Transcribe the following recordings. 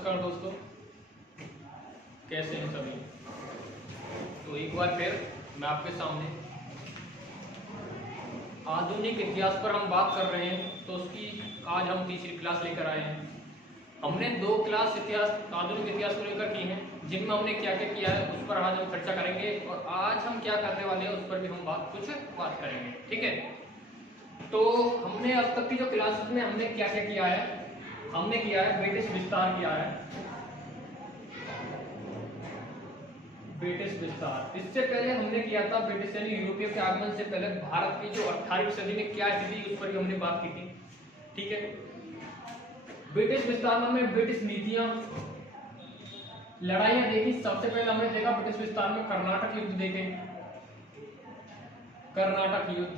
नमस्कार दोस्तों, कैसे हैं सभी। तो एक बार फिर मैं आपके सामने आधुनिक इतिहास पर हम बात कर रहे हैं। तो उसकी आज हम तीसरी क्लास लेकर आए हैं। हमने 2 क्लास इतिहास आधुनिक इतिहास को लेकर की हैं, जिनमें हमने क्या क्या किया है उस पर आज हम चर्चा करेंगे, और आज हम क्या करने वाले हैं उस पर भी हम बात करेंगे। ठीक है, तो हमने अब तक की जो क्लासेस में हमने क्या क्या किया है, हमने किया है ब्रिटिश विस्तार किया है, ब्रिटिश विस्तार। इससे पहले हमने किया था ब्रिटिश यानी यूरोपीय के आगमन से पहले भारत की जो 18वीं सदी में क्या स्थिति उस पर भी हमने बात की थी। ठीक है, ब्रिटिश विस्तार में हमने ब्रिटिश नीतियां, लड़ाइयां देखी। सबसे पहले हमने देखा ब्रिटिश विस्तार में कर्नाटक युद्ध देखे, कर्नाटक युद्ध।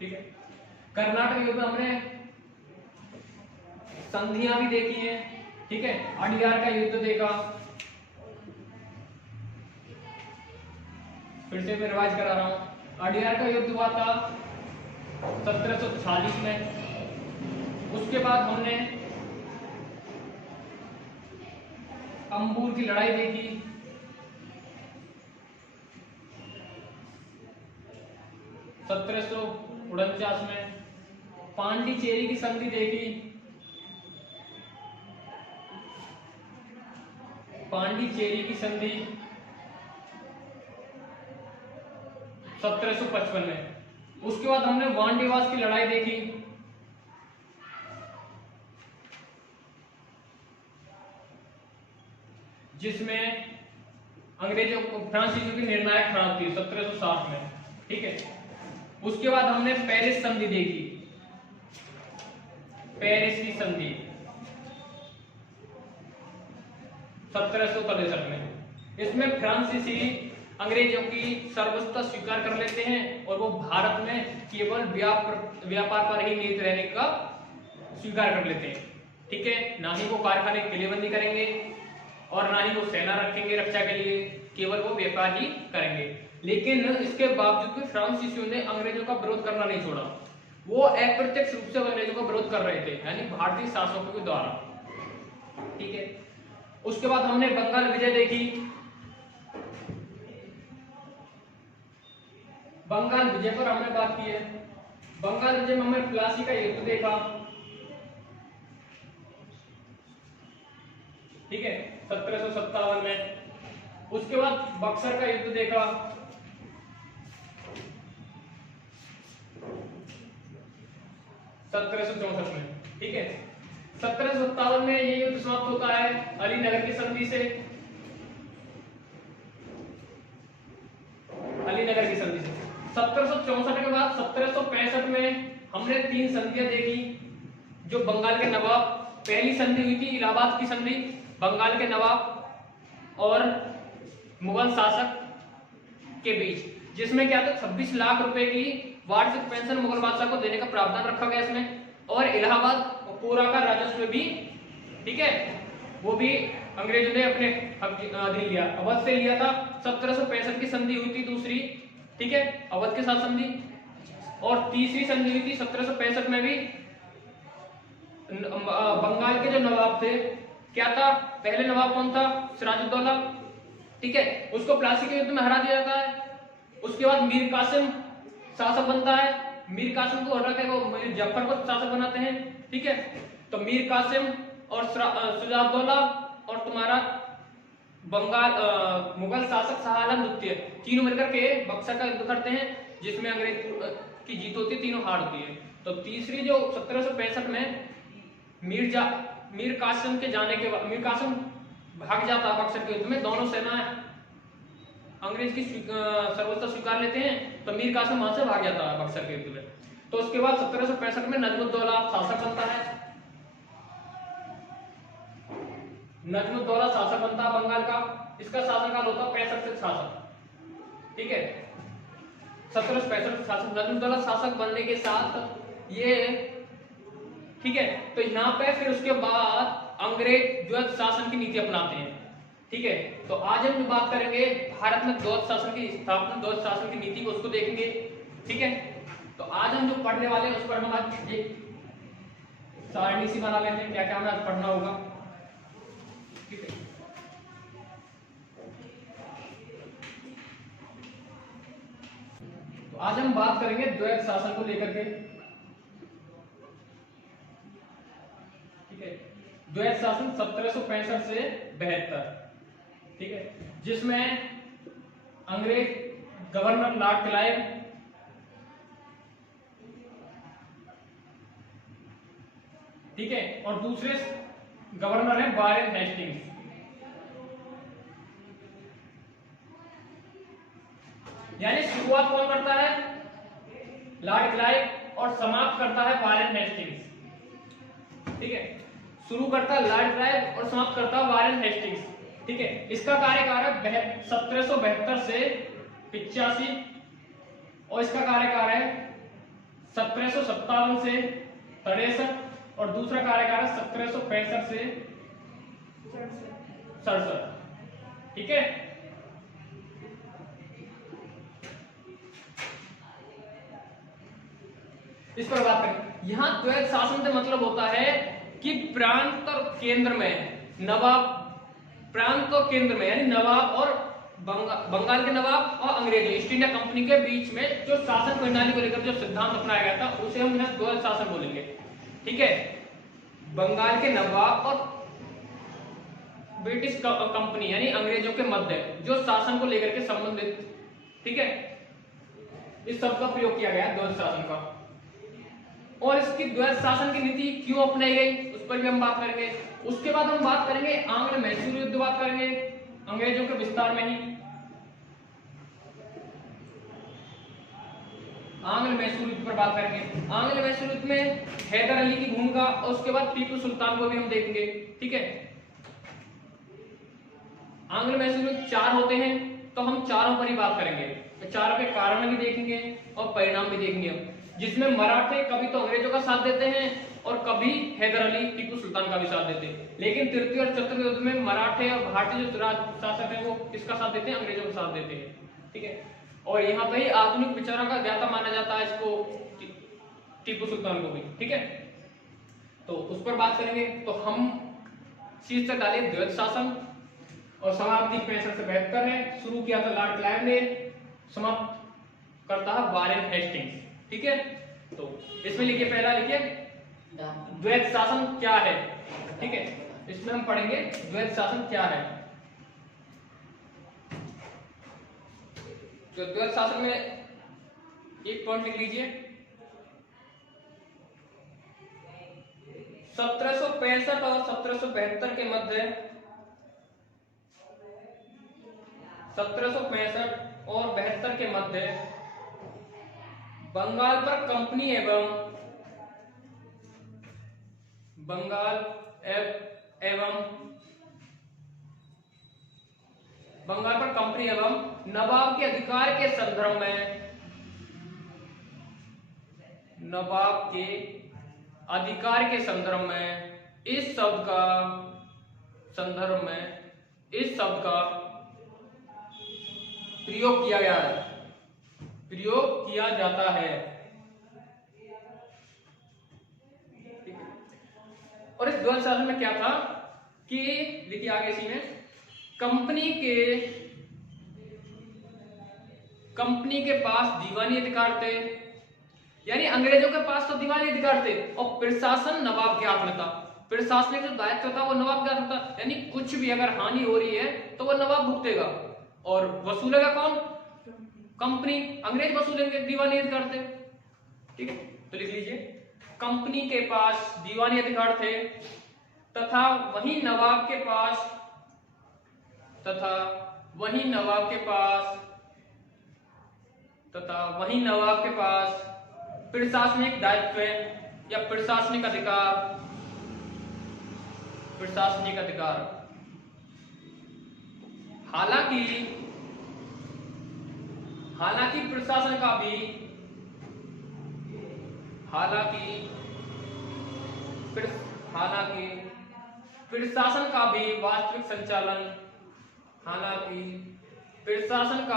ठीक है, कर्नाटक युद्ध में हमने संधियां भी देखी हैं। ठीक है, अडियार का युद्ध देखा। फिर से मैं रिवाइज करा रहा हूं, अडियार का युद्ध हुआ था 1746 में। उसके बाद हमने अंबूर की लड़ाई देखी, 1749 में। पांडिचेरी की संधि देखी, पांडिचेरी की संधि 1755 में। उसके बाद हमने वांडीवास की लड़ाई देखी, जिसमें अंग्रेजों को फ्रांसीसियों की निर्णायक हराती है 1760 में। ठीक है, उसके बाद हमने पेरिस संधि देखी, पेरिस की संधि 1763 में। इसमें फ्रांसीसी अंग्रेजों की सर्वसत्ता स्वीकार कर लेते हैं और वो भारत में केवल व्यापार पर ही निहित रहने का स्वीकार कर लेते हैं। ठीक है, ना ही वो कारखाने किलेबंदी करेंगे और ना ही वो सेना रखेंगे रक्षा के लिए, केवल वो व्यापार ही करेंगे। लेकिन इसके बावजूद भी फ्रांसीसियों ने अंग्रेजों का विरोध करना नहीं छोड़ा। वो अप्रत्यक्ष रूप से अंग्रेजों का विरोध कर रहे थे, यानी भारतीय शासकों के द्वारा। ठीक है, उसके बाद हमने बंगाल विजय देखी, बंगाल विजय पर हमने बात की है। बंगाल विजय में हमने प्लासी का युद्ध देखा। ठीक है, 1757 में। उसके बाद बक्सर का युद्ध देखा, 1764 में। ठीक है, 1757 में ये युद्ध समाप्त होता है अलीनगर की संधि से, अलीनगर की संधि से। 1764 के बाद 1765 में हमने 3 संधियां देखी, जो बंगाल के नवाब, पहली संधि हुई थी इलाहाबाद की संधि, बंगाल के नवाब और मुगल शासक के बीच, जिसमें क्या था 26 लाख रुपए की वार्षिक पेंशन मुगल बादशाह को देने का प्रावधान रखा गया इसमें, और इलाहाबाद पूरा का राजस्व भी, ठीक है, वो भी अंग्रेजों ने अपने अधीन लिया, अवध से लिया था। 1765 की संधि हुई थी दूसरी, ठीक है, अवध के साथ संधि, और तीसरी संधि हुई थी 1765 में भी। बंगाल के जो नवाब थे, क्या था, पहले नवाब कौन था, सिराजुद्दौला। ठीक है, उसको प्लासी के युद्ध में हरा दिया जाता है। उसके बाद मीर कासिम शासक बनता है, मीर कासिम को हटा के वो मीर जफर को शासक बनाते हैं। ठीक है, तो मीर कासिम और सिराजुद्दौला और तुम्हारा बंगाल मुगल शासक शाह आलम द्वितीय, तीनों मिलकर के बक्सर का युद्ध करते हैं, जिसमें अंग्रेज की जीत होती है, तीनों हार होती है। तो तीसरी जो 1765 में मीर कासिम के जाने के बाद, मीर कासिम भाग जाता है बक्सर के युद्ध में, दोनों सेनाएं अंग्रेज की सर्वसत्ता स्वीकार लेते हैं, तो मीर कासिम वहां से भाग जाता है बक्सर के युद्ध में। तो उसके बाद 1765 में नजमुद्दौला शासक बनता है, नजमुद्दौला शासक बनता है बंगाल का। इसका शासनकाल होता है 65 से 66। ठीक है, 1765 शासक, नजमुद्दौला शासक बनने के साथ ये, ठीक है, तो यहाँ पे फिर उसके बाद अंग्रेज द्वैत शासन की नीति अपनाते हैं। ठीक है, तो आज हम बात करेंगे भारत में द्वैत शासन की स्थापना, द्वैत शासन की नीति को, उसको देखेंगे। ठीक है, तो आज हम जो पढ़ने वाले हैं उस पर हम आज सारणी सी बना लेते हैं, क्या क्या हमें आज पढ़ना होगा। ठीक है, तो आज हम बात करेंगे द्वैत शासन को लेकर के। ठीक है, द्वैत शासन 1765 से 72। ठीक है, जिसमें अंग्रेज गवर्नर लॉर्ड क्लाइव, ठीक है, और दूसरे गवर्नर हैं वारेन हेस्टिंग्स। यानी शुरुआत कौन करता है? लॉर्ड क्लाइव, और समाप्त करता है वारेन हेस्टिंग्स। ठीक है, शुरू करता है लॉर्ड क्लाइव और समाप्त करता है वारेन हेस्टिंग्स। ठीक है, इसका कार्यकाल है 1772 से 85, और इसका कार्यकाल है 1757 से 63, और दूसरा कार्यकाल है 1765 से 67। ठीक है, इस पर बात करें। यहां द्वैत शासन का मतलब होता है कि प्रांत और केंद्र में नवाब, प्रांत और केंद्र में यानी नवाब और बंगाल के नवाब और अंग्रेज ईस्ट इंडिया कंपनी के बीच में जो शासन प्रणाली को लेकर जो सिद्धांत अपनाया गया था उसे हम यहाँ द्वैत शासन बोलेंगे। ठीक है, बंगाल के नवाब और ब्रिटिश कंपनी यानी अंग्रेजों के मध्य जो शासन को लेकर के संबंधित, ठीक है, इस शब्द का प्रयोग किया गया द्वैत शासन का। और इसकी द्वैत शासन की नीति क्यों अपनाई गई उस पर भी हम बात करेंगे। उसके बाद हम बात करेंगे आंग्ल मैसूर युद्ध, बात करेंगे अंग्रेजों के विस्तार में ही आंग्ल मैसूर युद्ध पर बात करेंगे। आंग्ल मैसूर युद्ध में हैदर अली की भूमिका, और उसके बाद टीपू सुल्तान को भी हम देखेंगे। ठीक है, आंग्ल मैसूर युद्ध 4 होते हैं, तो हम चारों पर ही बात करेंगे। तो चारों के कारण भी देखेंगे और परिणाम भी देखेंगे, जिसमें मराठे कभी तो अंग्रेजों का साथ देते हैं और कभी हैदर अली टीपू सुल्तान का भी साथ देते हैं। लेकिन तृतीय और चतुर्थ युद्ध में मराठे और भारतीय जो शासक है वो किसका साथ देते हैं? अंग्रेजों का साथ देते हैं। ठीक है, और यहाँ पे ही आधुनिक विचारों का ज्ञाता माना जाता है इसको, टीपू सुल्तान को भी। ठीक है, तो उस पर बात करेंगे। तो हम शीर्षक डाले द्वैत शासन, और समाप्ति 65 से 72 है। शुरू किया था लॉर्ड क्लाइव ने, समाप्त करता है वारेन हेस्टिंग्स। ठीक है, तो इसमें लिखिए, पहला लिखिए द्वैत शासन क्या है। ठीक है, इसमें हम पढ़ेंगे द्वैत शासन क्या है। तो द्वैत शासन में एक पॉइंट लिख लीजिए, 1765 और 1772 के मध्य, 1765 और 72 के मध्य बंगाल पर कंपनी एवं बंगाल पर कंपनी एवं नवाब के अधिकार के संदर्भ में, नवाब के अधिकार के संदर्भ में इस शब्द का संदर्भ में इस शब्द का प्रयोग किया गया है, प्रयोग किया जाता है। और इस द्वैत शासन में क्या था कि देखिए आगे इसी में कंपनी के पास दीवानी अधिकार थे, यानी अंग्रेजों के पास तो दीवानी अधिकार थे, और प्रशासन नवाब के हाथ में था। प्रशासनिक जो दायित्व था वो नवाब के हाथ में था, यानी कुछ भी अगर हानि हो रही है तो वो नवाब भुगतेगा, और वसूलेगा कौन? कंपनी। अंग्रेज वसूलेंगे, दीवानी अधिकार थे। ठीक है, तो लिख लीजिए, कंपनी के पास दीवानी अधिकार थे तथा वही नवाब के पास प्रशासनिक दायित्व या प्रशासनिक अधिकार। हालांकि प्रशासन का भी प्रशासन का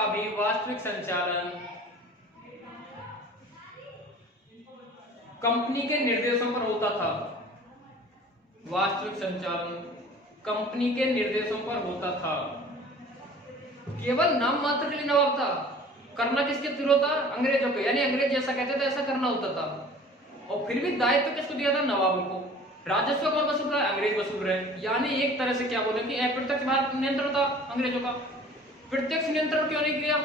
भी वास्तविक संचालन कंपनी के निर्देशों पर होता था। वास्तविक संचालन कंपनी के निर्देशों पर होता था। केवल नाम मात्र के लिए नवाब था, करना किसके थ्रू था? अंग्रेजों के, यानी अंग्रेज जैसा कहते थे ऐसा करना होता था। और फिर भी दायित्व किसको दिया था? नवाबों को। राजस्व कौन वसूल रहा है? अंग्रेज वसूल रहे हैं। यानी एक तरह से क्या बोले कि अप्रत्यक्ष भारत नियंत्रण था अंग्रेजों का। प्रत्यक्ष नियंत्रण क्यों नहीं किया?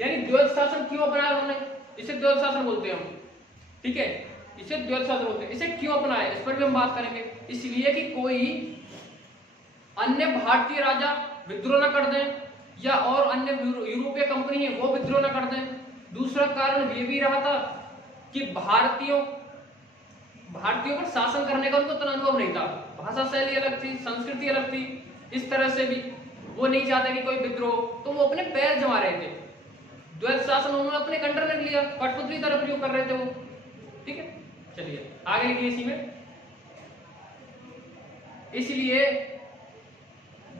यानी द्वैध शासन क्यों अपनाया उन्होंने? इसे द्वैध शासन बोलते हैं हम, ठीक है, इसे द्वैध शासन बोलते हैं। इसे क्यों अपनाया, इस पर भी हम बात करेंगे। इसलिए कि कोई अन्य भारतीय राजा विद्रोह न कर दें या और अन्य यूरोपीय कंपनी है वो विद्रोह न कर दें। दूसरा कारण ये भी रहा था कि भारतीयों पर शासन करने का उनको इतना अनुभव नहीं था। भाषा शैली अलग थी, संस्कृति अलग थी, इस तरह से भी वो नहीं चाहते कि कोई विद्रोह, तो वो अपने पैर जमा रहे थे। द्वैध शासन उन्होंने अपने कंट्रोल में लिया, कठपुतली तरह प्रयोग कर रहे थे वो, ठीक है। चलिए आगे लिखिए इसी में। इसलिए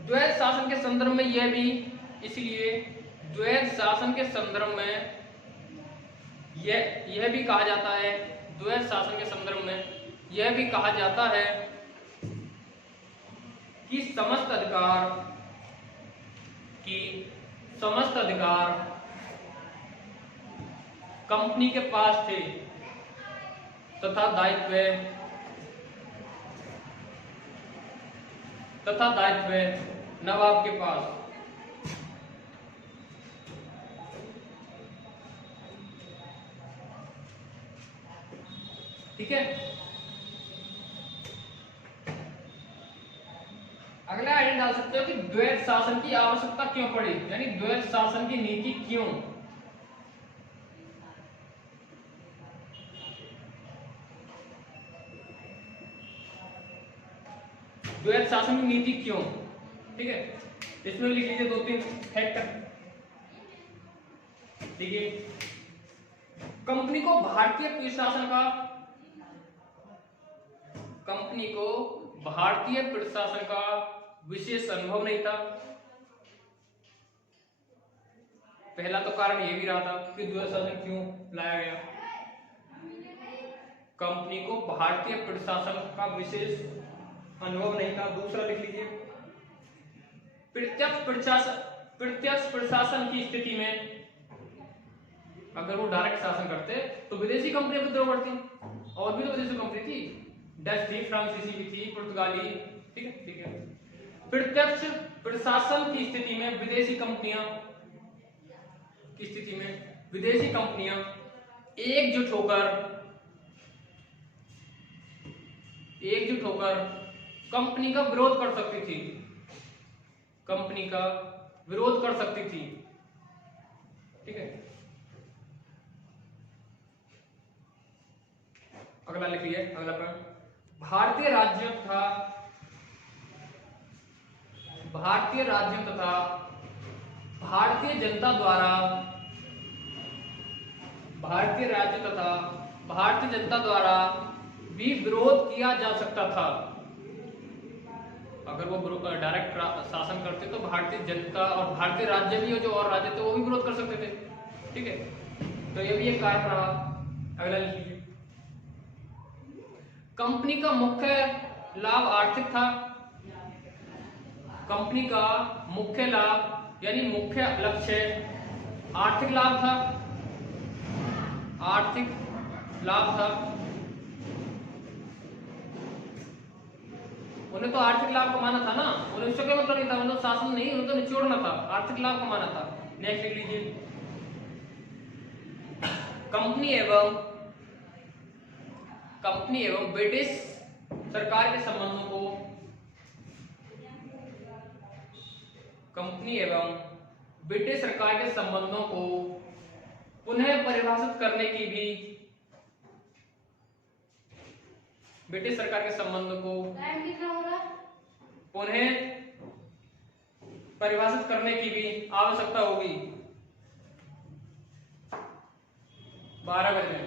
द्वैध शासन के संदर्भ में यह भी, इसलिए द्वैध शासन के संदर्भ में यह भी कहा जाता है, द्वैध शासन के संदर्भ में यह भी कहा जाता है कि समस्त अधिकार कंपनी के पास थे तथा दायित्व नवाब के पास। ठीक है। अगला आइडिया डाल सकते हो कि द्वैध शासन की आवश्यकता क्यों पड़ी, यानी द्वैध शासन की नीति क्यों? द्वैध शासन की नीति क्यों, ठीक है। इसमें लिख लीजिए 2-3 फैक्टर। देखिए, कंपनी को भारतीय प्रशासन का विशेष अनुभव नहीं था। पहला तो कारण यह भी रहा था कि द्वैध शासन क्यों लाया गया। कंपनी को भारतीय प्रशासन का विशेष अनुभव नहीं था। दूसरा लिख लीजिए, प्रत्यक्ष प्रशासन की स्थिति में अगर वो डायरेक्ट शासन करते तो विदेशी कंपनी विद्रोह करती, और भी तो विदेशी कंपनी थी, डच थी, फ्रांसीसी भी थी, पुर्तगाली, ठीक है। प्रत्यक्ष प्रशासन की स्थिति में विदेशी कंपनियां एकजुट होकर कंपनी का विरोध कर सकती थी, ठीक है। अगला लिखिए, अगला पॉइंट, भारतीय राज्य तथा भारतीय जनता द्वारा भी विरोध किया जा सकता था। अगर वो डायरेक्ट शासन करते तो भारतीय जनता और भारतीय राज्य भी, जो और राज्य थे वो भी विरोध कर सकते थे, ठीक है। तो ये भी एक कारण रहा। अगला लिखिए, कंपनी का मुख्य लाभ आर्थिक था। कंपनी का मुख्य लाभ यानी मुख्य लक्ष्य आर्थिक लाभ था। उन्हें तो आर्थिक लाभ कमाना था ना, उन्हें उससे क्या मतलब नहीं था, मतलब शासन नहीं, उन्हें तो निचोड़ना था, आर्थिक लाभ कमाना था। नेक्स्ट लिख लीजिए, कंपनी एवं ब्रिटिश सरकार के संबंधों को पुनः परिभाषित करने की भी आवश्यकता होगी। 12 बजे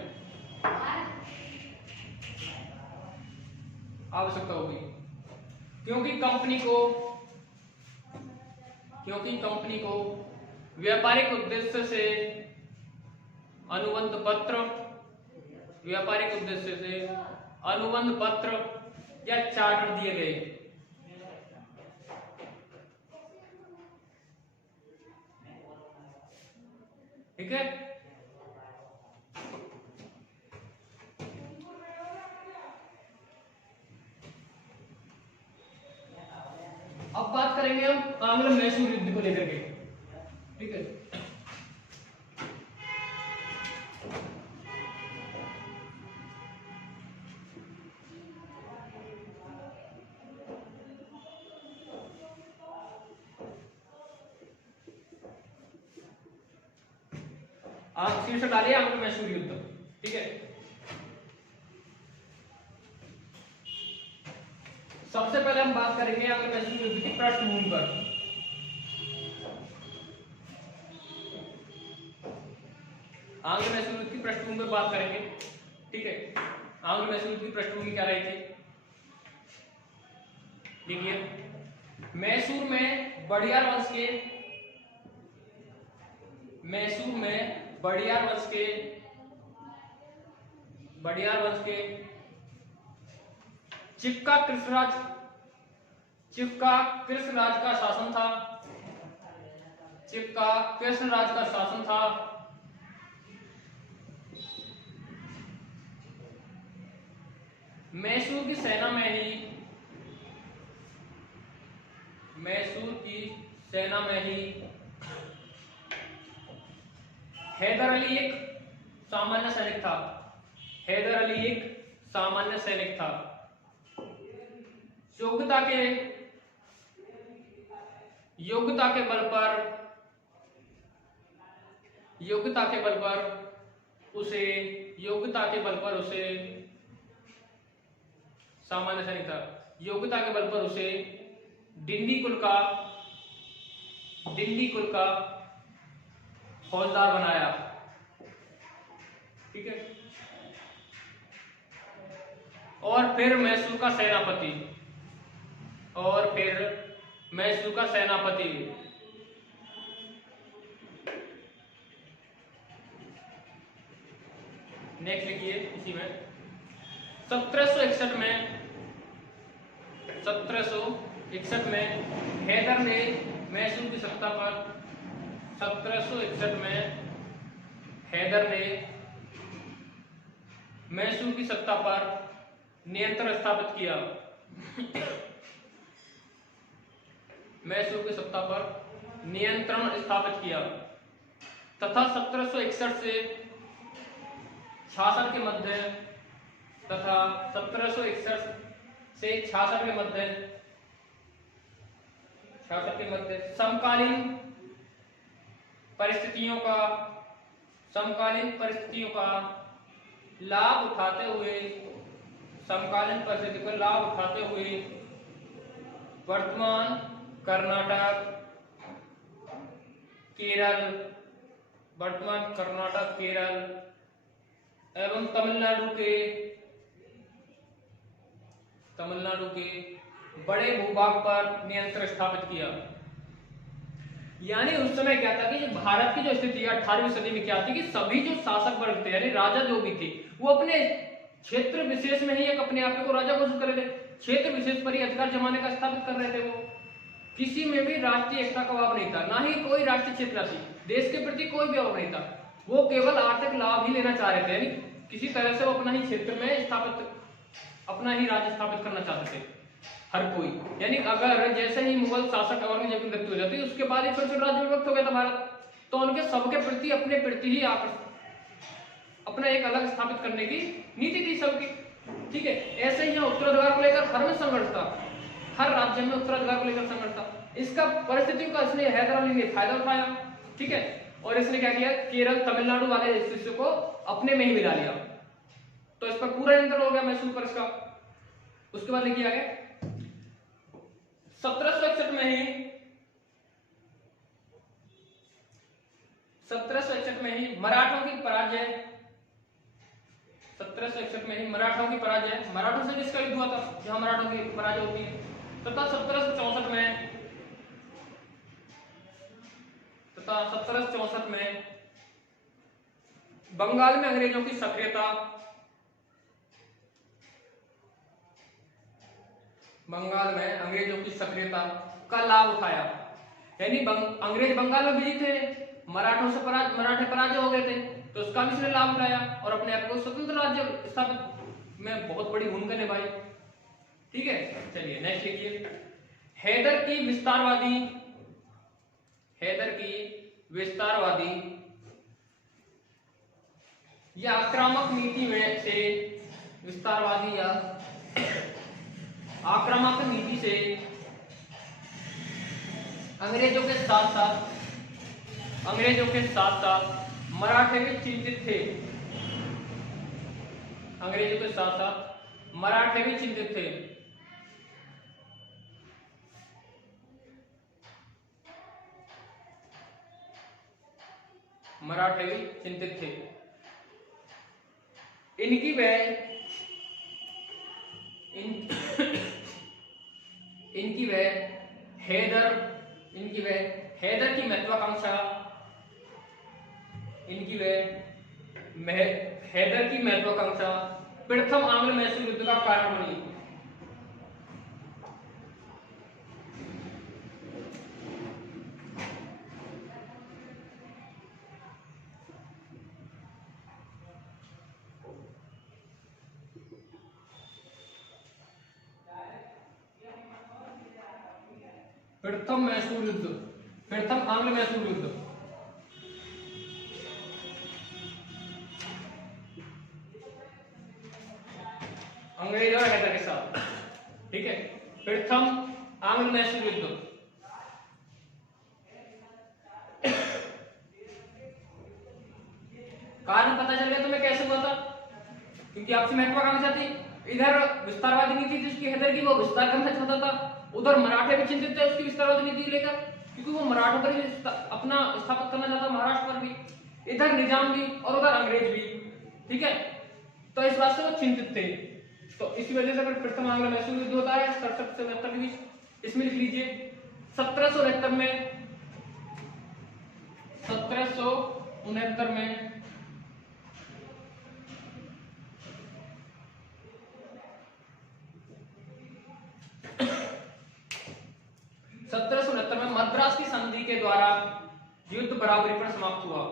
आवश्यकता होगी, क्योंकि कंपनी को व्यापारिक उद्देश्य से अनुबंध पत्र या चार्टर दिए गए। ठीक है, अब बात करेंगे हम आंग्ल मैसूर युद्ध को लेकर के। ठीक है, आप शीर्षक डालिए आंग्ल मैसूर युद्ध। ठीक है, सबसे पहले हम बात करेंगे आंग्ल मैसूर युद्ध की पृष्ठभूमि पर। आंग्ल मैसूर युद्ध की पृष्ठभूमि पर बात करेंगे। ठीक है, आंग्ल मैसूर युद्ध की पृष्ठभूमि क्या रही थी? देखिए, मैसूर में बड़ियार वंश के बड़ियार वंश के चिपका कृष्णराज का शासन था। चिपका कृष्णराज का शासन था। मैसूर की सेना में ही हैदर अली एक सामान्य सैनिक था। योग्यता के बल पर उसे डिंडी कुल का फौजदार बनाया। ठीक है, और फिर मैसूर का सेनापति नेक्स्ट लिखिए इसी में 1761 में हैदर ने मैसूर की सत्ता पर 1761 में हैदर ने मैसूर की सत्ता पर नियंत्रण स्थापित किया। तथा 1761 से 66 के मध्य समकालीन परिस्थितियों का लाभ उठाते हुए वर्तमान कर्नाटक, केरल एवं तमिलनाडु के बड़े भूभाग पर नियंत्रण स्थापित किया। यानी उस समय क्या था कि जो भारत की जो स्थिति 18वीं सदी में क्या थी कि सभी जो शासक वर्ग थे यानी राजा जो भी थे वो अपने क्षेत्र विशेष में ही एक अपने आप को राजा घोषित कर रहे थे, क्षेत्र विशेष पर ही अधिकार जमाने का स्थापित कर रहे थे। वो किसी में भी राष्ट्रीय एकता का भाव नहीं था, ना ही कोई राष्ट्रीय क्षेत्र थी, देश के प्रति कोई भी भाव नहीं था। वो केवल आर्थिक लाभ ही लेना चाह रहे थे, यानी किसी तरह से वो अपना ही क्षेत्र में अपना ही राज्य स्थापित करना चाहते थे हर कोई। यानी अगर जैसे ही मुगल शासक औरंगजेब की मृत्यु हो जाती उसके बाद ही छोटे-छोटे राज्य विभक्त हो गया था भारत, तो उनके सबके प्रति अपने प्रति ही अपना एक अलग स्थापित करने की नीति थी सबकी। ठीक है, ऐसे ही उत्तराधिकार को लेकर हर में संघर्ष था, हर राज्य में उत्तराधिकार को लेकर संघर्ष था। इसका परिस्थितियों का इसलिए हैदर अली ने फायदा उठाया। ठीक है, और इसने क्या किया, केरल तमिलनाडु वाले हिस्से को अपने में ही मिला लिया, तो इस पर पूरा नियंत्रण हो गया मैसूर पर इसका। उसके बाद लिखिए आगे 1761 में ही मराठों की पराजय। 1761 में ही मराठों से किसका युद्ध हुआ था, जहां मराठों की पराजय होती है। तथा 1764 में बंगाल में अंग्रेजों की सक्रियता बंगाल में अंग्रेजों की सक्रियता का लाभ उठाया। यानी अंग्रेज बंगाल में भी थे, मराठे पराजय हो गए थे, तो उसका भी इसने लाभ उठाया और अपने आप को स्वतंत्र राज्य स्थापित में बहुत बड़ी भूमिका निभाई। ठीक है, चलिए नेक्स्ट लिखिए। हैदर की विस्तारवादी या आक्रामक नीति में से विस्तारवादी या आक्रामक नीति से अंग्रेजों के साथ साथ मराठे भी चिंतित थे। अंग्रेजों के साथ साथ मराठे भी चिंतित थे। मराठे भी चिंतित थे। इनकी वह हैदर की महत्वाकांक्षा प्रथम आंग्ल मैसूर युद्ध का कारण बनी। प्रथम आंग्ल मैसूर युद्ध अंग्रेज और हैदर के साथ। ठीक है, प्रथम आंग्ल मैसूर युद्ध। कारण पता चल गया तुम्हें कैसे हुआ था, क्योंकि आपसे महत्वाकांक्षा थी। इधर विस्तारवादी नीति जिसकी हैदर की, वो विस्तार करना चाहता था, उधर मराठे भी चिंतित थे उसकी विस्तारवादी नीति लेकर, क्योंकि वो मराठों पर भी अपना स्थापित करना चाहता, महाराष्ट्र पर भी। इधर निजाम भी और उधर अंग्रेज भी। ठीक है, तो इस बात से वो चिंतित थे। तो इसी वजह से प्रथम आंग्ल मैसूर युद्ध होता है 67 से 69 के बीच। इसमें लिख लीजिए 1769 में 1769 में 1769 में मद्रास की संधि के द्वारा युद्ध बराबरी पर समाप्त हुआ।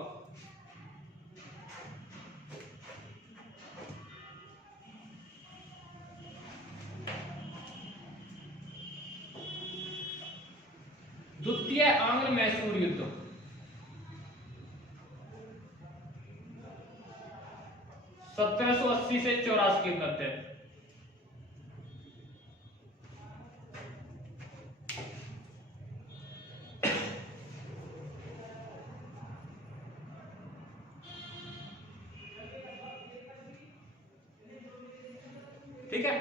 द्वितीय आंग्ल मैसूर युद्ध सत्रह सौ 80 से 84 के मध्य। ठीक है,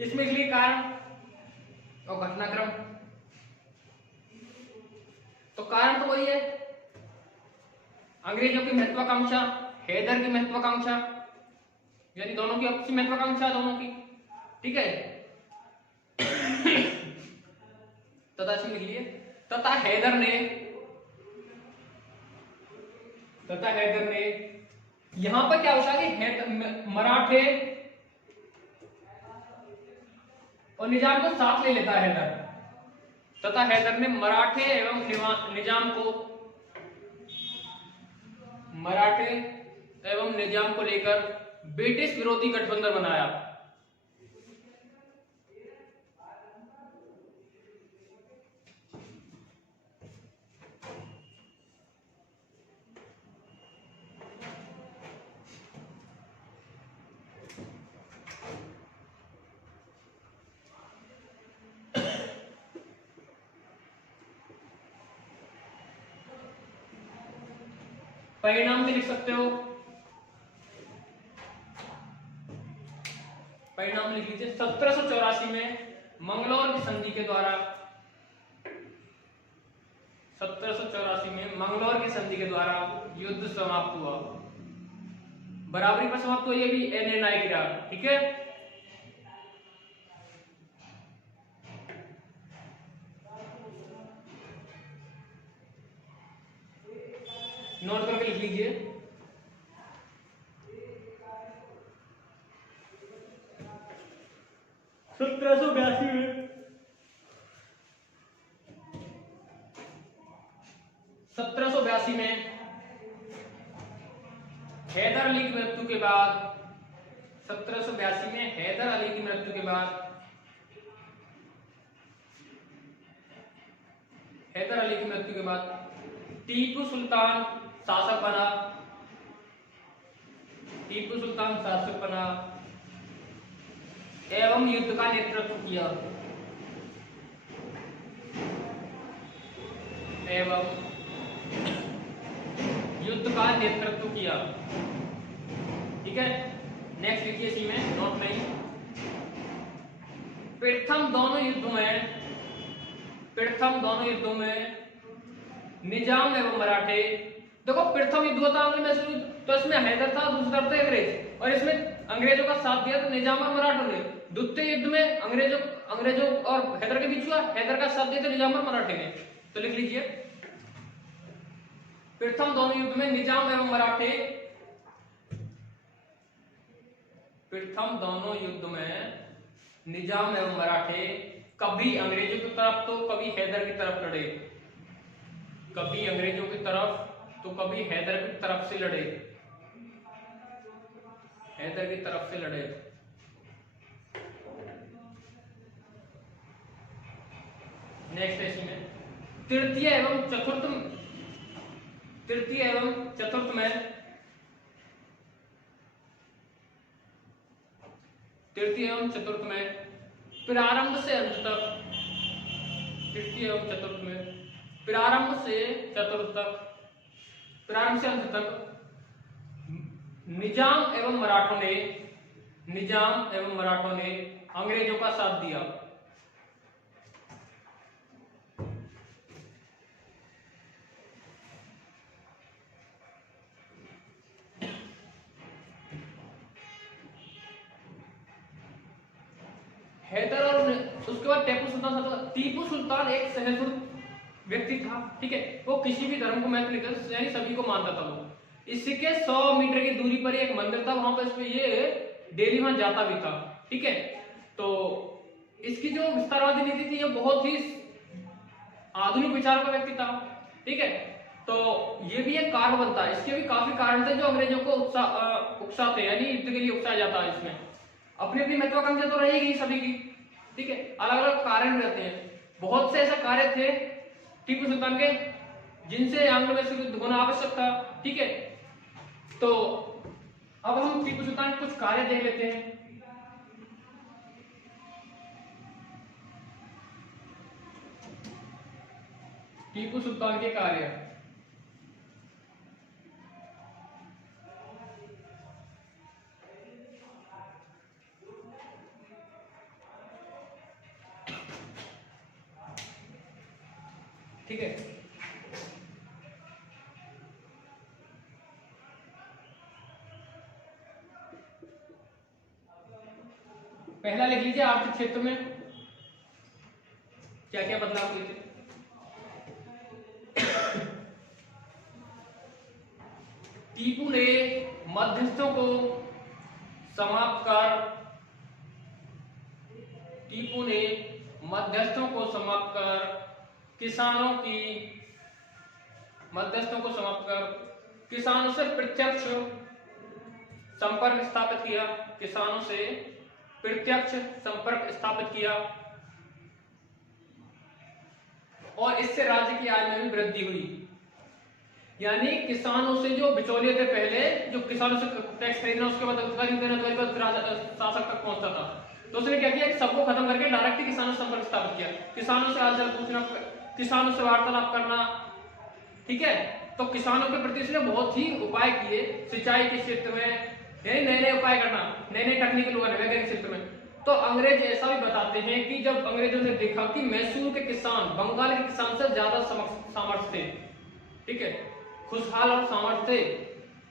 इसमें के लिए कारण और घटनाक्रम। तो कारण तो वही है, अंग्रेजों की महत्वाकांक्षा, हैदर की महत्वाकांक्षा, यानी दोनों की आपसी महत्वाकांक्षा दोनों की। ठीक है, तथा लिख लिए तथा हैदर ने यहां पर क्या होता है कि मराठे और निजाम को साथ ले लेता है हैदर, तथा हैदर ने मराठे एवं निजाम को लेकर ब्रिटिश विरोधी गठबंधन बनाया। परिणाम भी लिख सकते हो, परिणाम लिख लीजिए 1784 में मंगलौर की संधि के द्वारा 1784 में मंगलौर की संधि के द्वारा युद्ध समाप्त हुआ। बराबरी पर समाप्त हुआ, ये भी निर्णायक रहा। ठीक है, नोट करके लिख लीजिए। 1782 में 1782 में हैदर अली की मृत्यु के बाद 1782 में हैदर अली की मृत्यु के बाद हैदर अली की मृत्यु के बाद टीपू सुल्तान शासक बना। टीपू सुल्तान शासक बना एवं युद्ध का नेतृत्व किया एवं युद्ध का नेतृत्व किया। ठीक है, नेक्स्ट लिखिए सी में नोट नहीं। प्रथम दोनों युद्धों में निजाम एवं मराठे, देखो प्रथम युद्ध होता है तो इसमें हैदर था, दूसरी तरफ थे अंग्रेज, और इसमें अंग्रेजों का साथ दिया तो निजाम और मराठों ने। द्वितीय युद्ध में अंग्रेजों और हैदर के बीच हुआ, हैदर का साथ दिया तो निजाम और मराठे ने। तो लिख लीजिए, प्रथम दोनों युद्ध में निजाम एवं मराठे, प्रथम दोनों युद्ध में निजाम एवं मराठे कभी अंग्रेजों की तरफ तो कभी हैदर की तरफ लड़े, कभी अंग्रेजों की तरफ तो कभी हैदर की तरफ से लड़े, हैदर की तरफ से लड़े। नेक्स्ट है इसमें तृतीय एवं चतुर्थ में तृतीय एवं चतुर्थ में प्रारंभ से अंत तक, तृतीय एवं चतुर्थ में प्रारंभ से चतुर्थ तक, प्रारंभ से अंत तक निजाम एवं मराठों ने अंग्रेजों का साथ दिया। हैदर और उसके बाद टीपू सुल्तान एक सहिष्णु व्यक्ति था। ठीक है, वो किसी भी धर्म को महत्व नहीं करता, यानी सभी को मानता था वो। इसके 100 मीटर की दूरी पर एक मंदिर था, वहां पर ये डेली वहां जाता भी था। ठीक है, तो इसकी जो विस्तारवादी नीति थी ये बहुत ही आधुनिक विचारों का व्यक्ति था। ठीक है, तो ये भी एक कारण बनता है, इसके भी काफी कारण थे जो अंग्रेजों को उकसाते, यानी युद्ध के लिए उकसाया जाता है। इसमें अपनी अपनी महत्वाकांक्षा तो रहेगी सभी की। ठीक है, अलग अलग कारण रहते हैं, बहुत से ऐसे कार्य थे टीपू सुल्तान के जिनसे आंग्ल में युद्ध होना आवश्यक था। ठीक है, तो अब हम टीपू सुल्तान के कुछ कार्य देख लेते हैं। टीपू सुल्तान के कार्य, ठीक है, पहला लिख लीजिए आर्थिक क्षेत्र में क्या क्या बदलाव किए थे। टीपू ने मध्यस्थों को समाप्त कर किसानों से प्रत्यक्ष संपर्क स्थापित किया और इससे राज्य की आय में भी वृद्धि हुई। यानी किसानों से जो बिचौलिए थे, पहले जो किसानों से टैक्स खरीदना, उसके बाद अधिकारी देना, शासक तक पहुंचता था, तो उसने क्या किया, सबको खत्म करके डायरेक्ट किसानों से संपर्क स्थापित किया, किसानों से हालचाल पूछना, किसानों से वार्तालाप करना। ठीक है, तो किसानों के प्रति इसने बहुत ही उपाय किए, सिंचाई के क्षेत्र में नए नए उपाय करना, नए नए तकनीकी लोगों ने वैज्ञानिक क्षेत्र में। तो अंग्रेज ऐसा भी बताते हैं कि जब अंग्रेजों ने देखा कि मैसूर के किसान बंगाल के किसान से ज्यादा सामर्थ्य थे, ठीक है, खुशहाल और सामर्थ्य थे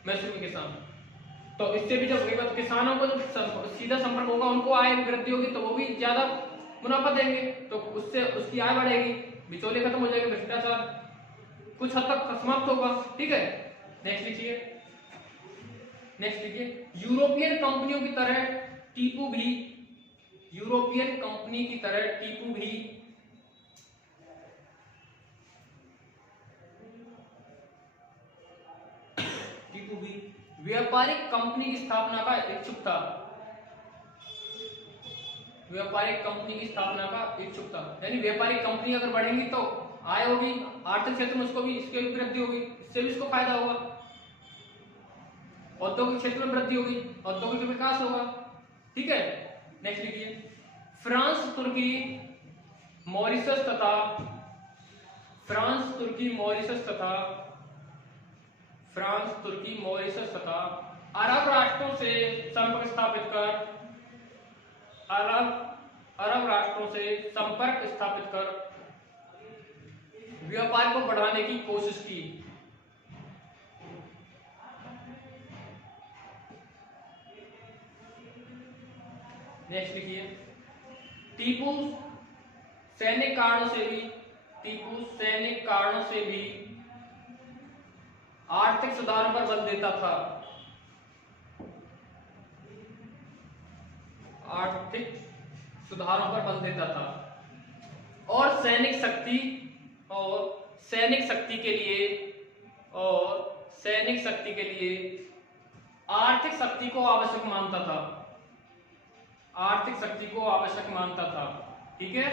मैसूर के किसान, तो इससे भी जब किसानों को जब सीधा संपर्क होगा, उनको आय वृद्धि होगी, तो वो भी ज्यादा मुनाफा देंगे, तो उससे उसकी आय बढ़ेगी, बिचौले खत्म हो जाएंगे, भ्रष्टाचार कुछ हद तक समाप्त होगा। ठीक है, नेक्स्ट लिखिए यूरोपियन कंपनियों की तरह टीपू भी यूरोपियन कंपनी की तरह टीपू भी व्यापारिक कंपनी की स्थापना का इच्छुक था। व्यापारिक कंपनी की स्थापना का इच्छुक था, यानी व्यापारिक कंपनी अगर बढ़ेंगी तो आय होगी, आर्थिक क्षेत्र में उसको भी इसके भी वृद्धि होगी, इससे भी इसको फायदा होगा। औद्योगिक क्षेत्र में वृद्धि होगी, औद्योगिक विकास होगा। ठीक है, नेक्स्ट लिखिए। फ्रांस तुर्की मॉरिशस तथा अरब राष्ट्रों से संपर्क स्थापित कर व्यापार को बढ़ाने की कोशिश की। नेक्स्ट लिखिए। टीपू सैनिक कारणों से भी आर्थिक सुधारों पर बल देता था। और सैनिक शक्ति के लिए आर्थिक शक्ति को आवश्यक मानता था। ठीक है,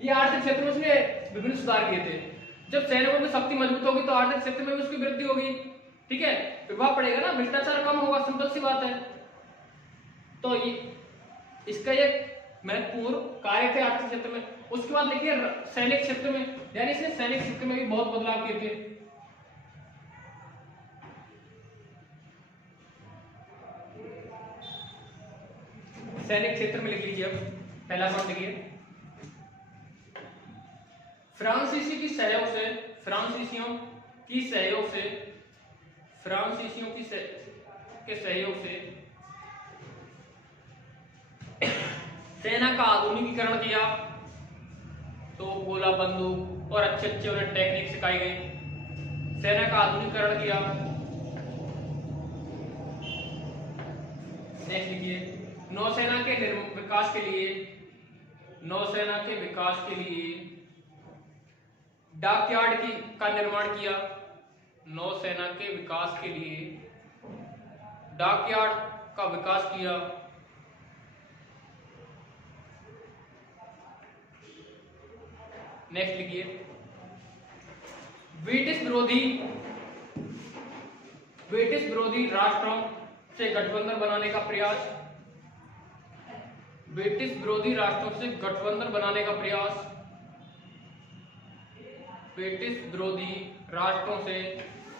ये आर्थिक क्षेत्र में उसने विभिन्न सुधार किए थे। जब सैनिकों की शक्ति मजबूत होगी तो आर्थिक क्षेत्र में भी उसकी वृद्धि होगी। ठीक है, प्रभाव पड़ेगा ना, भ्रष्टाचार कम होगा, सिंपल सी बात है। तो इसका एक महत्वपूर्ण कार्य थे आर्थिक क्षेत्र में। उसके बाद लिखिए सैनिक क्षेत्र में, यानी इसने सैनिक क्षेत्र में भी बहुत बदलाव किए थे। सैनिक क्षेत्र में लिख लीजिए, अब पहला पॉइंट लिखिए। फ्रांसीसियों के सहयोग से सेना का आधुनिकीकरण किया। तो गोला बंदूक और अच्छे उन्हें टेक्निक सिखाई गई। सेना का आधुनिकीकरण किया। नेक्स्ट लिखिए। नौसेना के विकास के लिए डॉकयार्ड का निर्माण किया। नौसेना के विकास के लिए डॉकयार्ड का विकास किया। नेक्स्ट लिखिए। ब्रिटिश विरोधी राष्ट्रों से गठबंधन बनाने का प्रयास। ब्रिटिश विरोधी राष्ट्रों से गठबंधन बनाने का प्रयास। ब्रिटिश विरोधी राष्ट्रों से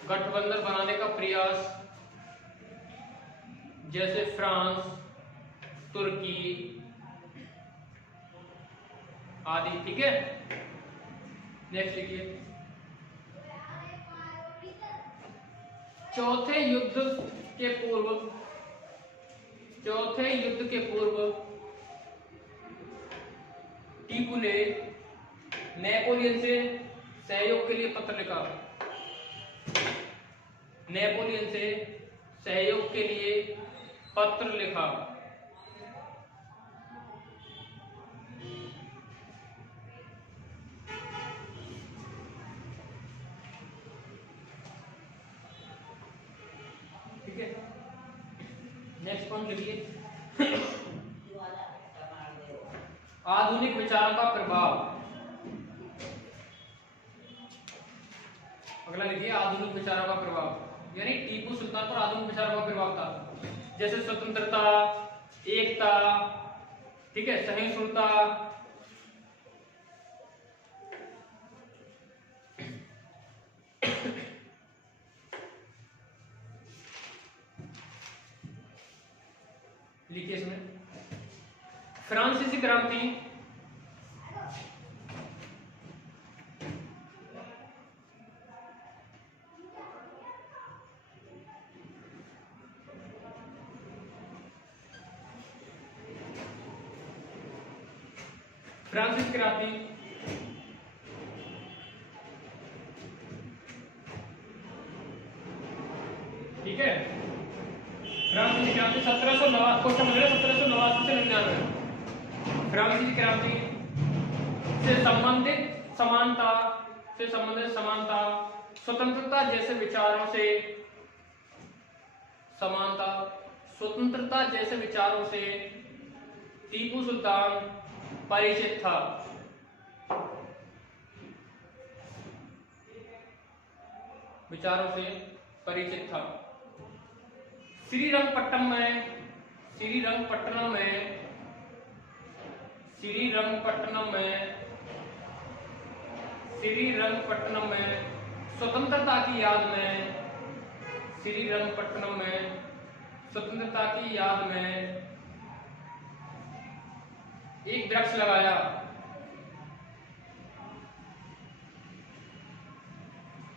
गठबंधन बनाने का प्रयास, जैसे फ्रांस, तुर्की आदि। ठीक है, नेक्स्ट लिखिए। चौथे युद्ध के पूर्व टीपू ने नेपोलियन से सहयोग के लिए पत्र लिखा। नेपोलियन से सहयोग के लिए पत्र लिखा। ठीक है, नेक्स्ट पॉइंट लिखिए। आधुनिक विचारों का प्रभाव। अगला लिखिए, आधुनिक विचारों का प्रभाव, यानी टीपू सुल्तान पर आधुनिक विचारों का प्रभाव था। जैसे स्वतंत्रता, एकता, ठीक है, सहिष्णुता, लिखिए इसमें फ्रांसीसी क्रांति। फ्रांसीसी क्रांति ठीक है, फ्रांसीसी क्रांति 1789 क्वेश्चन मिलेगा 1789 से 99। फ्रांसीसी क्रांति से संबंधित समानता स्वतंत्रता जैसे विचारों से टीपू सुल्तान परिचित था। श्रीरंगपट्टनम में स्वतंत्रता की याद में एक वृक्ष लगाया।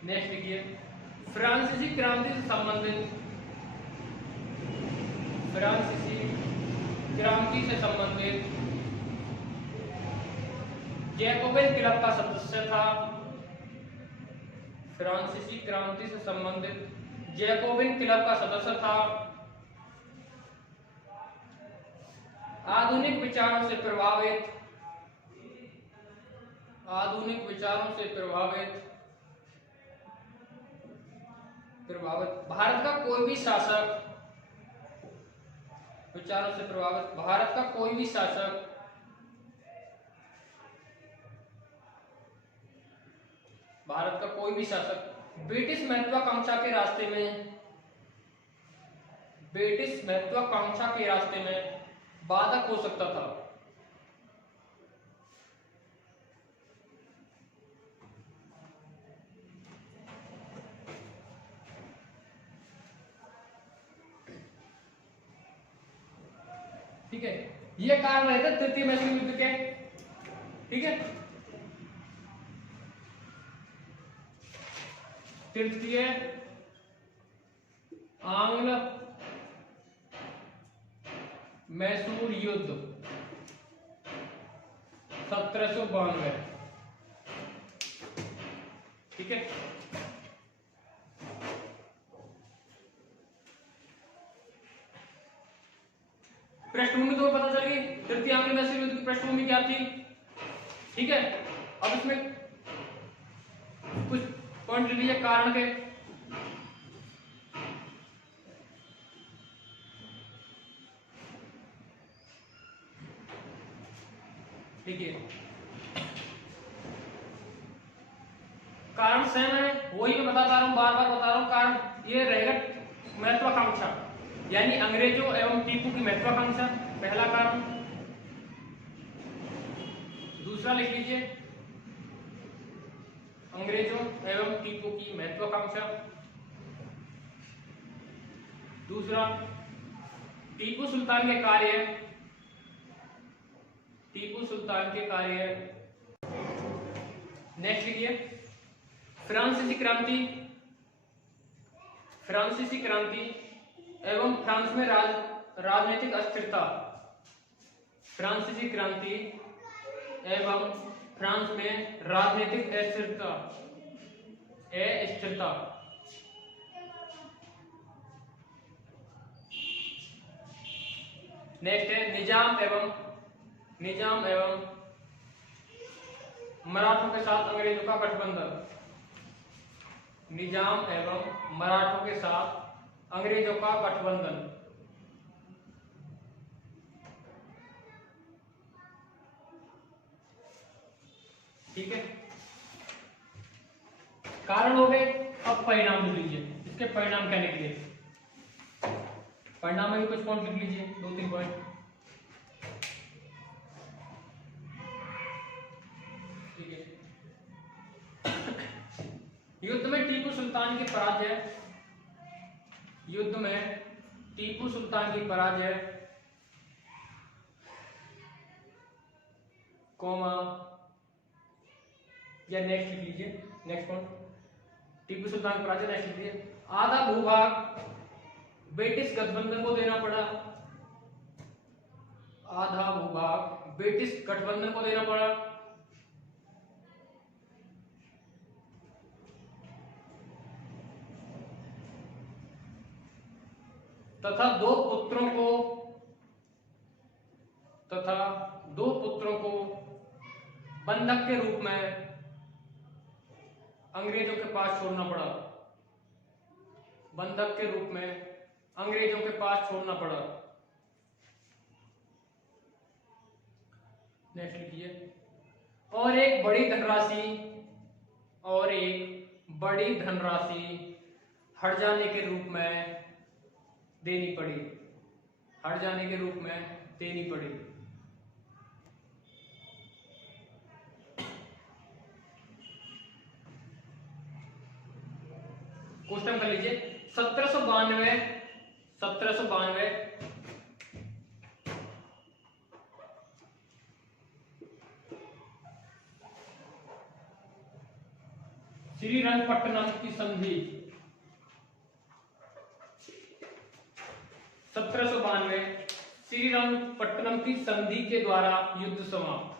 नेक्स्ट देखिए, फ्रांसीसी क्रांति से संबंधित जैकोबिन क्लब का सदस्य था। फ्रांसीसी क्रांति से संबंधित जैकोबिन क्लब का सदस्य था। आधुनिक विचारों से प्रभावित भारत का कोई भी शासक ब्रिटिश महत्वाकांक्षा के रास्ते में बाधक हो सकता था। ठीक है, ये कारण रहे थे तृतीय मैसूर युद्ध के। ठीक है, तृतीय आंग्ल मैसूर युद्ध 1792। ठीक है, पृष्ठभूमि तो पता चल गई, तृतीय आंग्ल मैसूर युद्ध की पृष्ठभूमि क्या थी। ठीक है, अब इसमें कुछ पॉइंट लीजिए कारण के। देखिए, कारण सेम है, वही मैं बताता रहा हूं, बार बार बता रहा हूं। कारण ये रहेगा महत्वाकांक्षा, यानी अंग्रेजों एवं टीपू की महत्वाकांक्षा, पहला कारण। दूसरा लिख लीजिए, अंग्रेजों एवं टीपू की महत्वाकांक्षा। दूसरा, टीपू सुल्तान के कार्य। नेक्स्ट लिखिए, फ्रांसीसी क्रांति एवं फ्रांस में राजनीतिक अस्थिरता। फ्रांसीसी क्रांति एवं फ्रांस में राजनीतिक अस्थिरता। नेक्स्ट है निजाम एवं मराठों के साथ अंग्रेजों का गठबंधन। निजाम एवं मराठों के साथ अंग्रेजों का गठबंधन। ठीक है, कारण हो गए। अब परिणाम लिख लीजिए, इसके परिणाम क्या निकले। परिणाम में भी कुछ पॉइंट लिख लीजिए, 2-3 पॉइंट। ठीक है, युद्ध में टीपू सुल्तान की पराजय, कोमा, या नेक्स्ट लिख लीजिए, नेक्स्ट पॉइंट, टीपू सुल्तान की पराजय। नेक्स्ट लिख लीजिए, आधा भूभाग ब्रिटिश गठबंधन को देना पड़ा। आधा भूभाग ब्रिटिश गठबंधन को देना पड़ा। तथा दो पुत्रों को बंधक के रूप में अंग्रेजों के पास छोड़ना पड़ा। बंधक के रूप में अंग्रेजों के पास छोड़ना पड़ा। नेक्स्ट लिखिए। और एक बड़ी धनराशि हर्जाने के रूप में देनी पड़ी। हर्जाने के रूप में देनी पड़ी। क्वेश्चन कर लीजिए। 1792 श्रीरंगपट्टनम की संधि। 1792 श्रीरंगपट्टनम की संधि के द्वारा युद्ध समाप्त।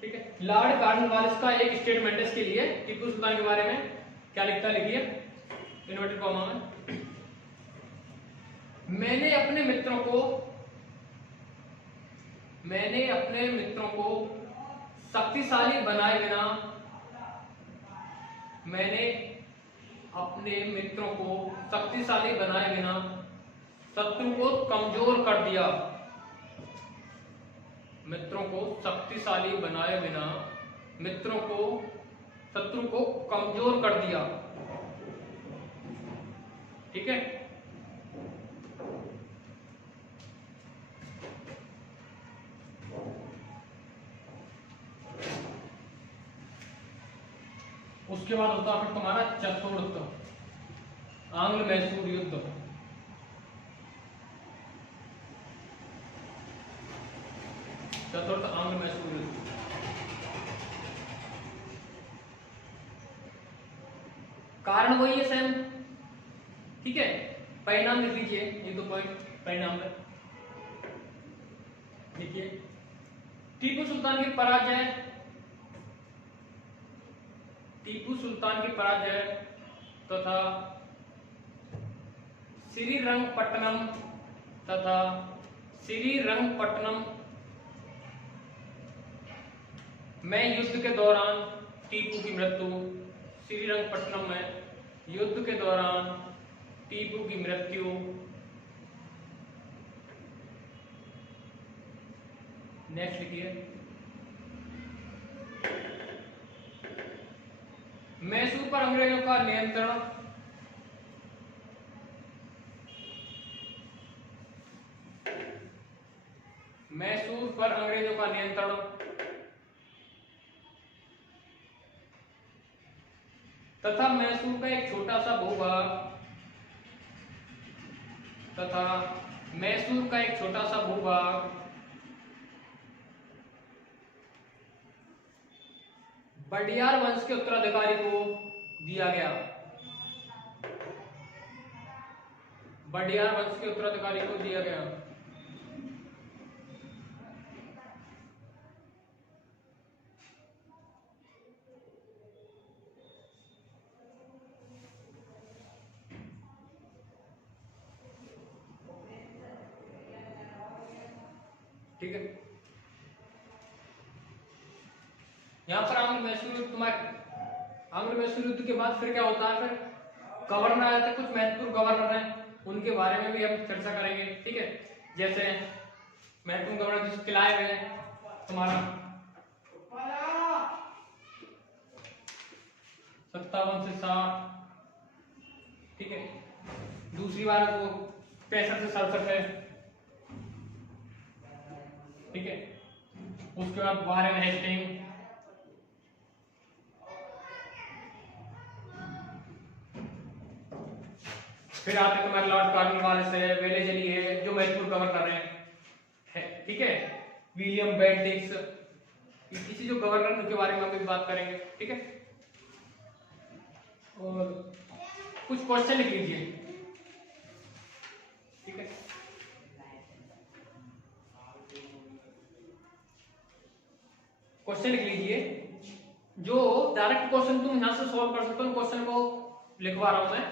ठीक है। लॉर्ड कॉर्नवालिस का एक स्टेटमेंट इसके लिए टीपू सुल्तान के बारे में क्या लिखता है, लिखिए इन्वर्टेड कॉमा में। मैंने अपने मित्रों को शक्तिशाली बनाए बिना शत्रु को कमजोर कर दिया। शत्रु को कमजोर कर दिया। ठीक है। उसके बाद होता है तुम्हारा चतुर्थ आंग्ल मैसूर युद्ध। चतुर्थ आंग्ल मैसूर युद्ध। कारण वही है सेम। ठीक है। परिणाम लिख लीजिए, एक दो पॉइंट परिणाम में देखिए। टीपू सुल्तान की पराजय तथा श्रीरंगपट्टनम में युद्ध के दौरान टीपू की मृत्यु। श्रीरंगपट्टनम में युद्ध के दौरान टीपू की मृत्यु। नेक्स्ट लिखिए। मैसूर पर अंग्रेजों का नियंत्रण। तथा मैसूर का एक छोटा सा भूभाग बडियार वंश के उत्तराधिकारी को दिया गया। ठीक है। यहां पर आंग्ल मैसूर युद्ध के बाद फिर क्या होता है, फिर गवर्नर आ जाते हैं। कुछ महत्वपूर्ण गवर्नर हैं, उनके बारे में भी हम चर्चा करेंगे। ठीक है। जैसे महत्वपूर्ण गवर्नर जिस किलाए में तुम्हारा 57 से 60। ठीक है। दूसरी बार वो 65 से 67 है। ठीक है। उसके बाद वारेन हेस्टिंग। फिर आते तुम्हारे लॉर्ड कॉर्नवालिस है, वेलेजली है, जो महत्वपूर्ण गवर्नर है। ठीक है। विलियम बेंटिक्स, इसी जो गवर्नर उनके बारे में हम भी बात करेंगे। ठीक है। और कुछ क्वेश्चन लिख लीजिए, ठीक है। क्वेश्चन लिख लीजिए, जो डायरेक्ट क्वेश्चन तुम यहां से सॉल्व कर सकते हो, क्वेश्चन को लिखवा रहा हूं मैं।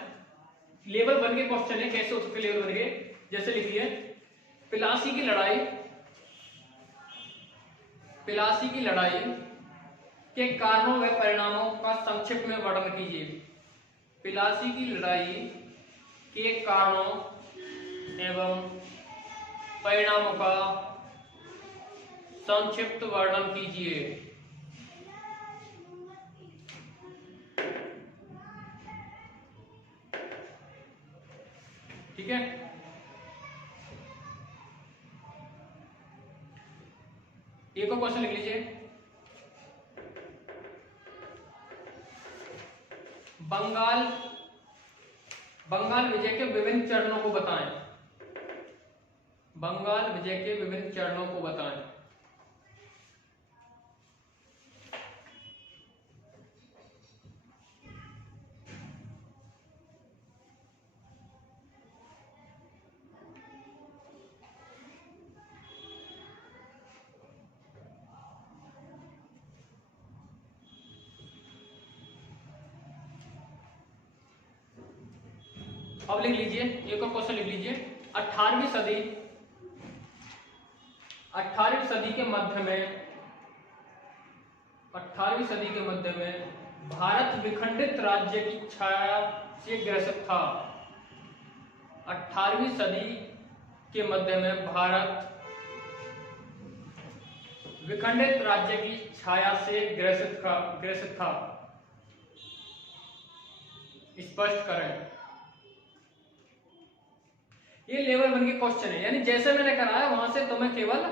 लेवल 1 के क्वेश्चन है, कैसे हो सकते लेवल 1 के, जैसे लिखिए प्लासी की लड़ाई के कारणों व परिणामों का संक्षिप्त में वर्णन कीजिए। प्लासी की लड़ाई के कारणों एवं परिणामों का संक्षिप्त वर्णन कीजिए। ठीक है, एक और क्वेश्चन लिख लीजिए, बंगाल विजय के विभिन्न चरणों को बताएं। बंगाल विजय के विभिन्न चरणों को बताएं। अब लिख लीजिए, एक और क्वेश्चन लिख लीजिए, 18वीं सदी के मध्य में भारत विखंडित राज्य की छाया से ग्रसित था। 18वीं सदी के मध्य में भारत विखंडित राज्य की छाया से ग्रसित था। स्पष्ट करें। ये लेवल 1 के क्वेश्चन है, यानी जैसे मैंने कराया वहां से तुम्हें केवल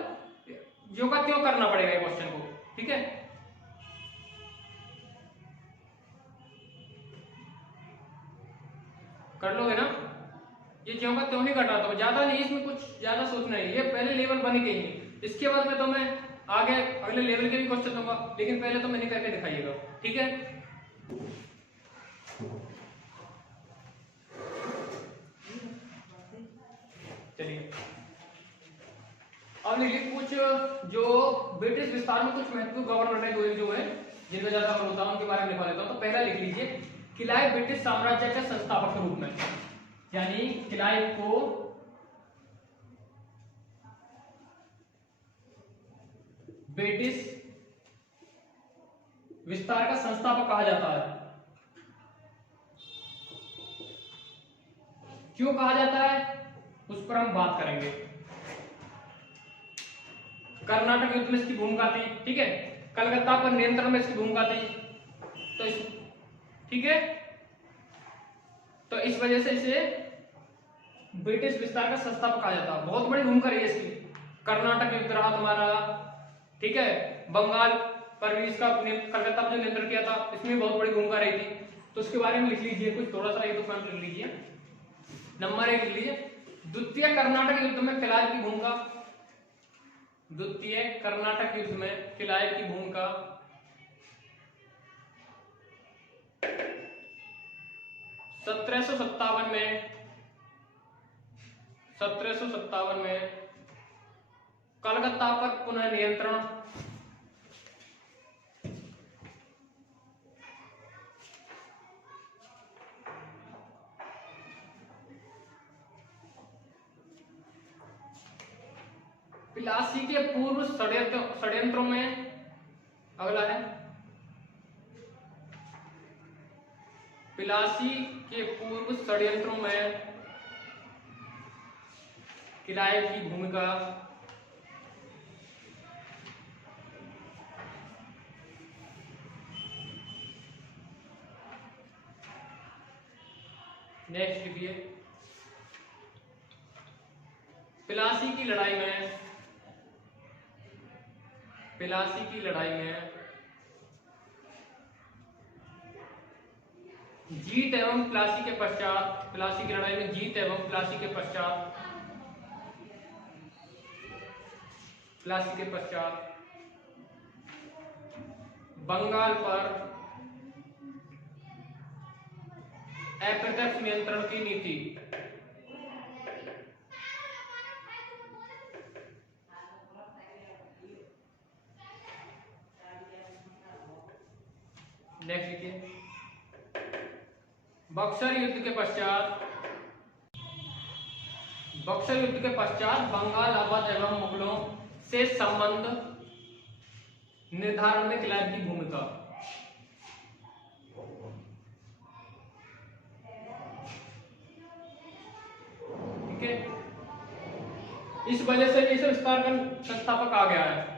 जो का त्यों करना पड़ेगा क्वेश्चन को, ठीक है। कर लोगे ना, ये ज्यों का त्यों ही करना, तो ज्यादा नहीं, इसमें कुछ ज्यादा सोचना नहीं। ये पहले लेवल 1 के ही, इसके बाद में तो मैं आगे अगले लेवल के भी क्वेश्चन दूंगा, लेकिन पहले तो मैंने करके दिखाइएगा, ठीक है। चलिए अब लिखिए कुछ जो ब्रिटिश विस्तार में कुछ महत्वपूर्ण गवर्नर है, जो है जिनका ज्यादा मैं होता हूं उनके बारे में लिखवा देता हूं। तो पहला लिख लीजिए, क्लाइव ब्रिटिश साम्राज्य के संस्थापक के रूप में, यानी क्लाइव को ब्रिटिश विस्तार का संस्थापक कहा जाता है। क्यों कहा जाता है उस पर हम बात करेंगे। कर्नाटक युद्ध में इसकी भूमिका थी, ठीक है। कलकत्ता पर नियंत्रण में इसकी भूमिका थी, तो ठीक है, तो इस वजह से इसे ब्रिटिश विस्तार का संस्थापक कहा जाता है। बहुत बड़ी भूमिका रही है इसकी। कर्नाटक युद्ध रहा तुम्हारा, ठीक है। बंगाल पर भी इसका कलकत्ता पर जो नियंत्रण किया था, इसमें बहुत बड़ी भूमिका रही थी। तो उसके बारे में लिख लीजिए कुछ, थोड़ा सा एक दो पॉइंट लिख लीजिए। नंबर 1 लिख लीजिए, द्वितीय कर्नाटक युद्ध में क्लाइव की भूमिका। द्वितीय कर्नाटक युद्ध में क्लाइव की भूमिका 1757 में कलकत्ता पर पुनः नियंत्रण, प्लासी के पूर्व षड्यंत्रों में, अगला है प्लासी के पूर्व षड्यंत्रों में क्लाइव की भूमिका। नेक्स्ट लिखिए, प्लासी की लड़ाई में जीत एवं प्लासी के पश्चात, प्लासी की लड़ाई में जीत एवं प्लासी के पश्चात बंगाल पर अप्रत्यक्ष नियंत्रण की नीति। नेक्स्ट देखिए, बक्सर युद्ध के पश्चात बंगाल, अवध एवं मुगलों से संबंध निर्धारण में क्लाइव की भूमिका। ठीक है, इस वजह से इसे विस्तार का संस्थापक आ गया है।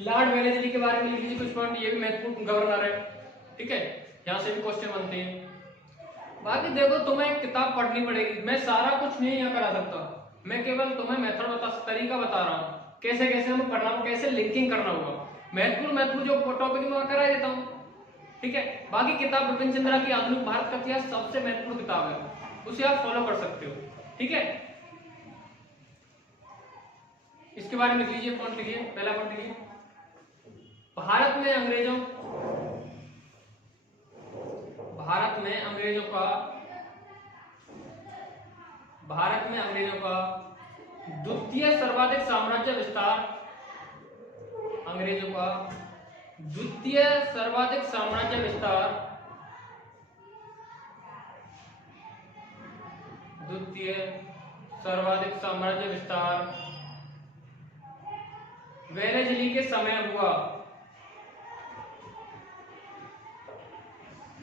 लॉर्ड वेलेस्ली के बारे में लिख लीजिए कुछ पॉइंट, ये भी महत्वपूर्ण गवर्नर है। ठीक है, यहाँ से भी क्वेश्चन बनते हैं। बाकी देखो, तुम्हें किताब पढ़नी पड़ेगी, मैं सारा कुछ नहीं यहाँ करा सकता, मैं केवल तुम्हें मेथड बता, तरीका बता रहा हूँ कैसे कैसे हमें पढ़ना होगा, कैसे लिंकिंग करना होगा। महत्वपूर्ण जो टॉपिक मैं करा देता हूँ। ठीक है, बाकी किताब बिपिन चंद्रा की आधुनिक भारत का इतिहास सबसे महत्वपूर्ण किताब है, उसे आप फॉलो कर सकते हो। ठीक है, इसके बारे में लिख लीजिए, पॉइंट लिखिए, पहला पॉइंट लिखिए, भारत में अंग्रेजों का द्वितीय सर्वाधिक साम्राज्य विस्तार, अंग्रेजों का द्वितीय सर्वाधिक साम्राज्य विस्तार वेलेस्ली के समय हुआ।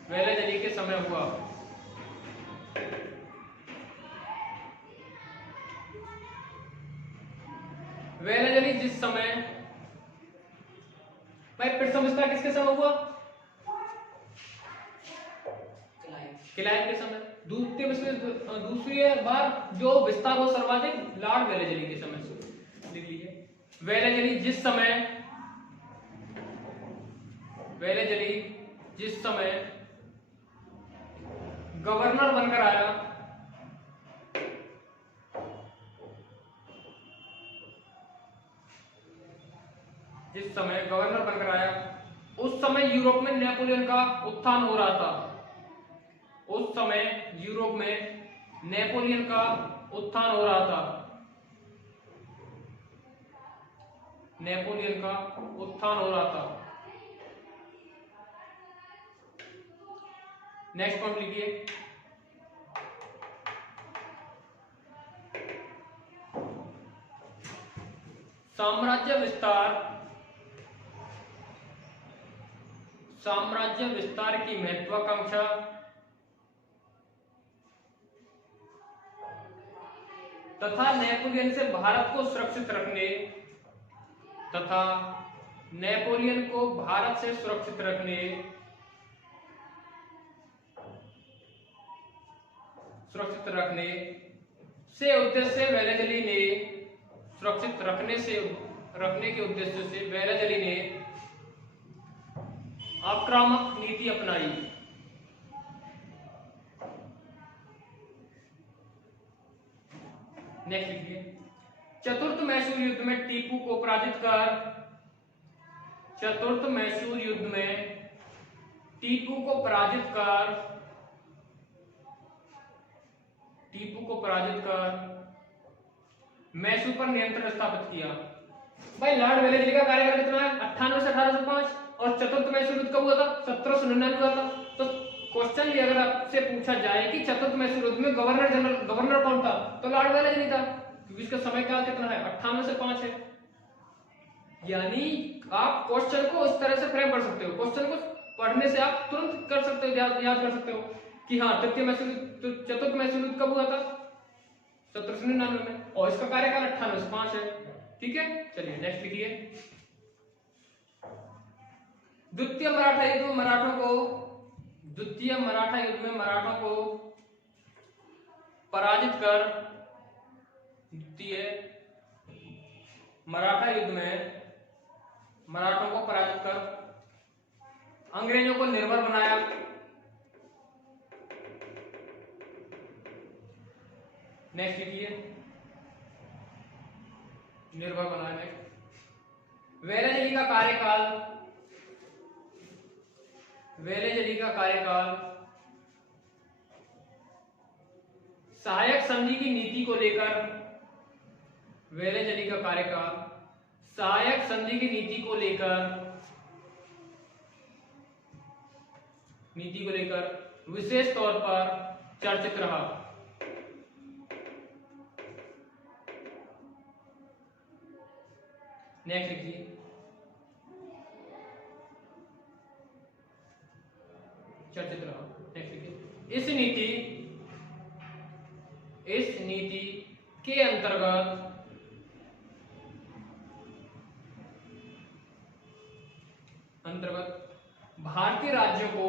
वेलेस्ली के समय हुआ। वेलेस्ली जिस समय, भाई प्रथम विस्तार किसके समय हुआ? क्लाइव के समय। दूसरी बार जो विस्तार हो सर्वाधिक लॉर्ड वेलेस्ली के समय से। लिख लीजिए, वेलेस्ली जिस समय गवर्नर बनकर आया, उस समय यूरोप में नेपोलियन का उत्थान हो रहा था। नेक्स्ट पॉइंट लिखिए, साम्राज्य विस्तार की महत्वाकांक्षा तथा नेपोलियन से भारत को सुरक्षित रखने से उद्देश्य वेलेस्ली ने आक्रामक नीति अपनाई। नेक्स्ट लिखिए, चतुर्थ मैसूर युद्ध में टीपू को पराजित कर मैसूर पर नियंत्रण स्थापित किया। भाई लॉर्ड वेलेस्ली का कार्यकाल कितना है? 98 से 1805। और चतुर्थ मैसूर युद्ध कब हुआ था? 1799 हुआ था। तो क्वेश्चन ये अगर आपसे पूछा जाए कि चतुर्थ मैसूर युद्ध में गवर्नर कौन था, तो लॉर्ड वेलेस्ली था, क्योंकि इसका समय काल कितना है? 98 से 5 है। यानी आप क्वेश्चन को इस तरह से फ्रेम कर सकते हो, क्वेश्चन को पढ़ने से आप तुरंत कर सकते हो, याद कर सकते हो कि हाँ चतुर्थ मैसूर युद्ध कब हुआ था? 1799 में, और इसका कार्यकाल 98 से 5 है। ठीक है, चलिए नेक्स्ट लिखिए, द्वितीय मराठा युद्ध में मराठों को पराजित कर मराठा युद्ध में मराठों को पराजित कर अंग्रेजों को निर्भर बनाया। नेक्स्ट लिखिए, निर्भर बनाया। नेक्स्ट, वेलेजली का कार्यकाल, वेलेजली का कार्यकाल सहायक संधि की नीति को लेकर, वेलेजली का कार्यकाल सहायक संधि की नीति को लेकर विशेष तौर पर चर्चित रहा। नेक्स्ट लिखिए, चर्चित रहा। नेक्स्ट लिखिए, इस नीति के अंतर्गत भारतीय राज्यों को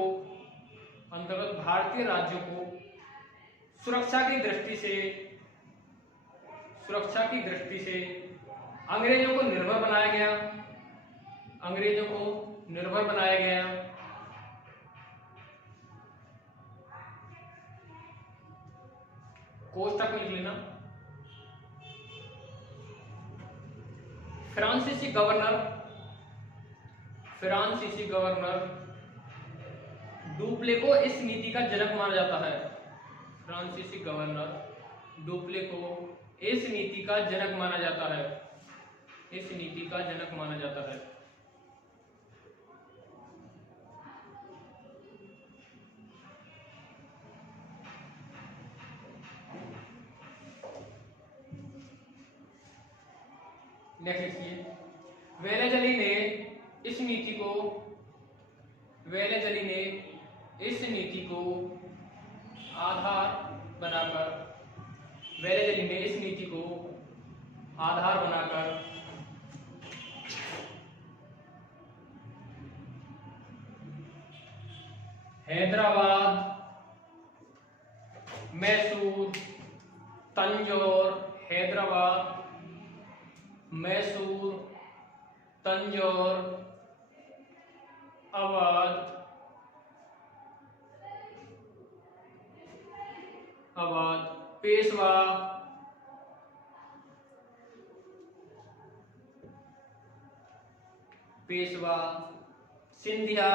सुरक्षा की दृष्टि से अंग्रेजों को निर्भर बनाया गया। कोष्टक में लिख लेना, फ्रांसीसी गवर्नर डुप्ले को इस नीति का जनक माना जाता है। फ्रांसीसी गवर्नर डुप्ले को इस नीति का जनक माना जाता है। नेक्स्ट लिखिए, वेलेजली ने इस नीति को आधार बनाकर हैदराबाद, मैसूर, तंजौर, अवध, पेशवा, सिंधिया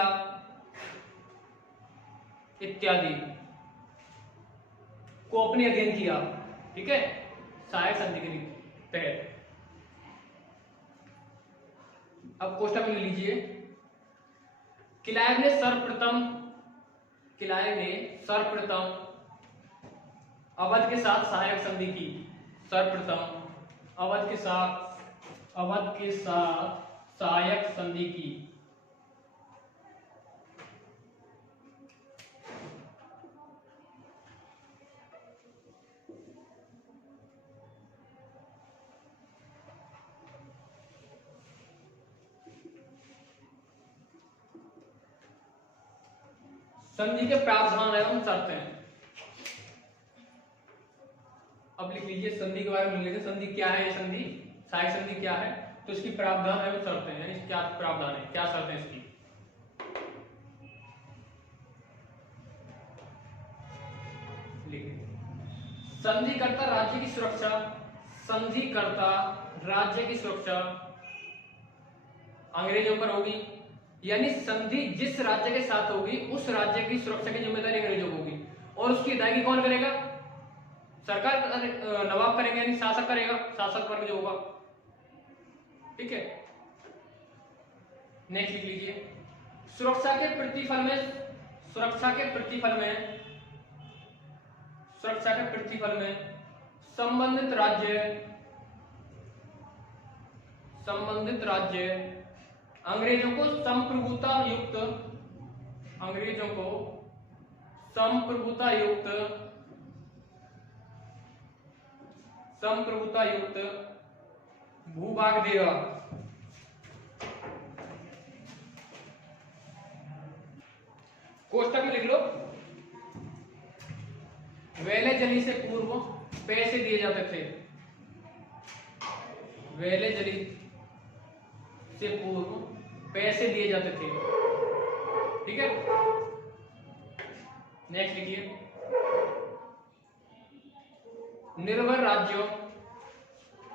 इत्यादि को अपने अधीन किया। ठीक है, सहायक संधि के तहत। अब कोष्टक में लीजिए, क्लाइव ने सर्वप्रथम अवध के साथ सहायक संधि की। अवध के साथ सहायक संधि की। संधि के प्रावधान एवं शर्तें। अब लिख लीजिए, संधि के बारे में लिख लीजिए, संधि क्या है, ये संधि सहायक संधि क्या है, तो इसकी प्रावधान एवं शर्तें, यानी क्या प्रावधान है, क्या शर्तें इसकी। संधिकर्ता राज्य की सुरक्षा अंग्रेजों पर होगी, यानी संधि जिस राज्य के साथ होगी उस राज्य की सुरक्षा की जिम्मेदारी अंग्रेजों को होगी, और उसकी अदायगी कौन करेगा? सरकार, नवाब करेंगे, यानी शासक करेगा, शासक वर्ग जो होगा। ठीक है, नेक्स्ट लिख लीजिए, सुरक्षा के प्रतिफल में संबंधित राज्य अंग्रेजों को संप्रभुता युक्त भूभाग देगा। कोष्टक में लिख लो, वेलेजली से पूर्व पैसे दिए जाते थे। वेलेजरी से पूर्व पैसे दिए जाते थे। ठीक है, नेक्स्ट लिखिए, निर्भर राज्यों,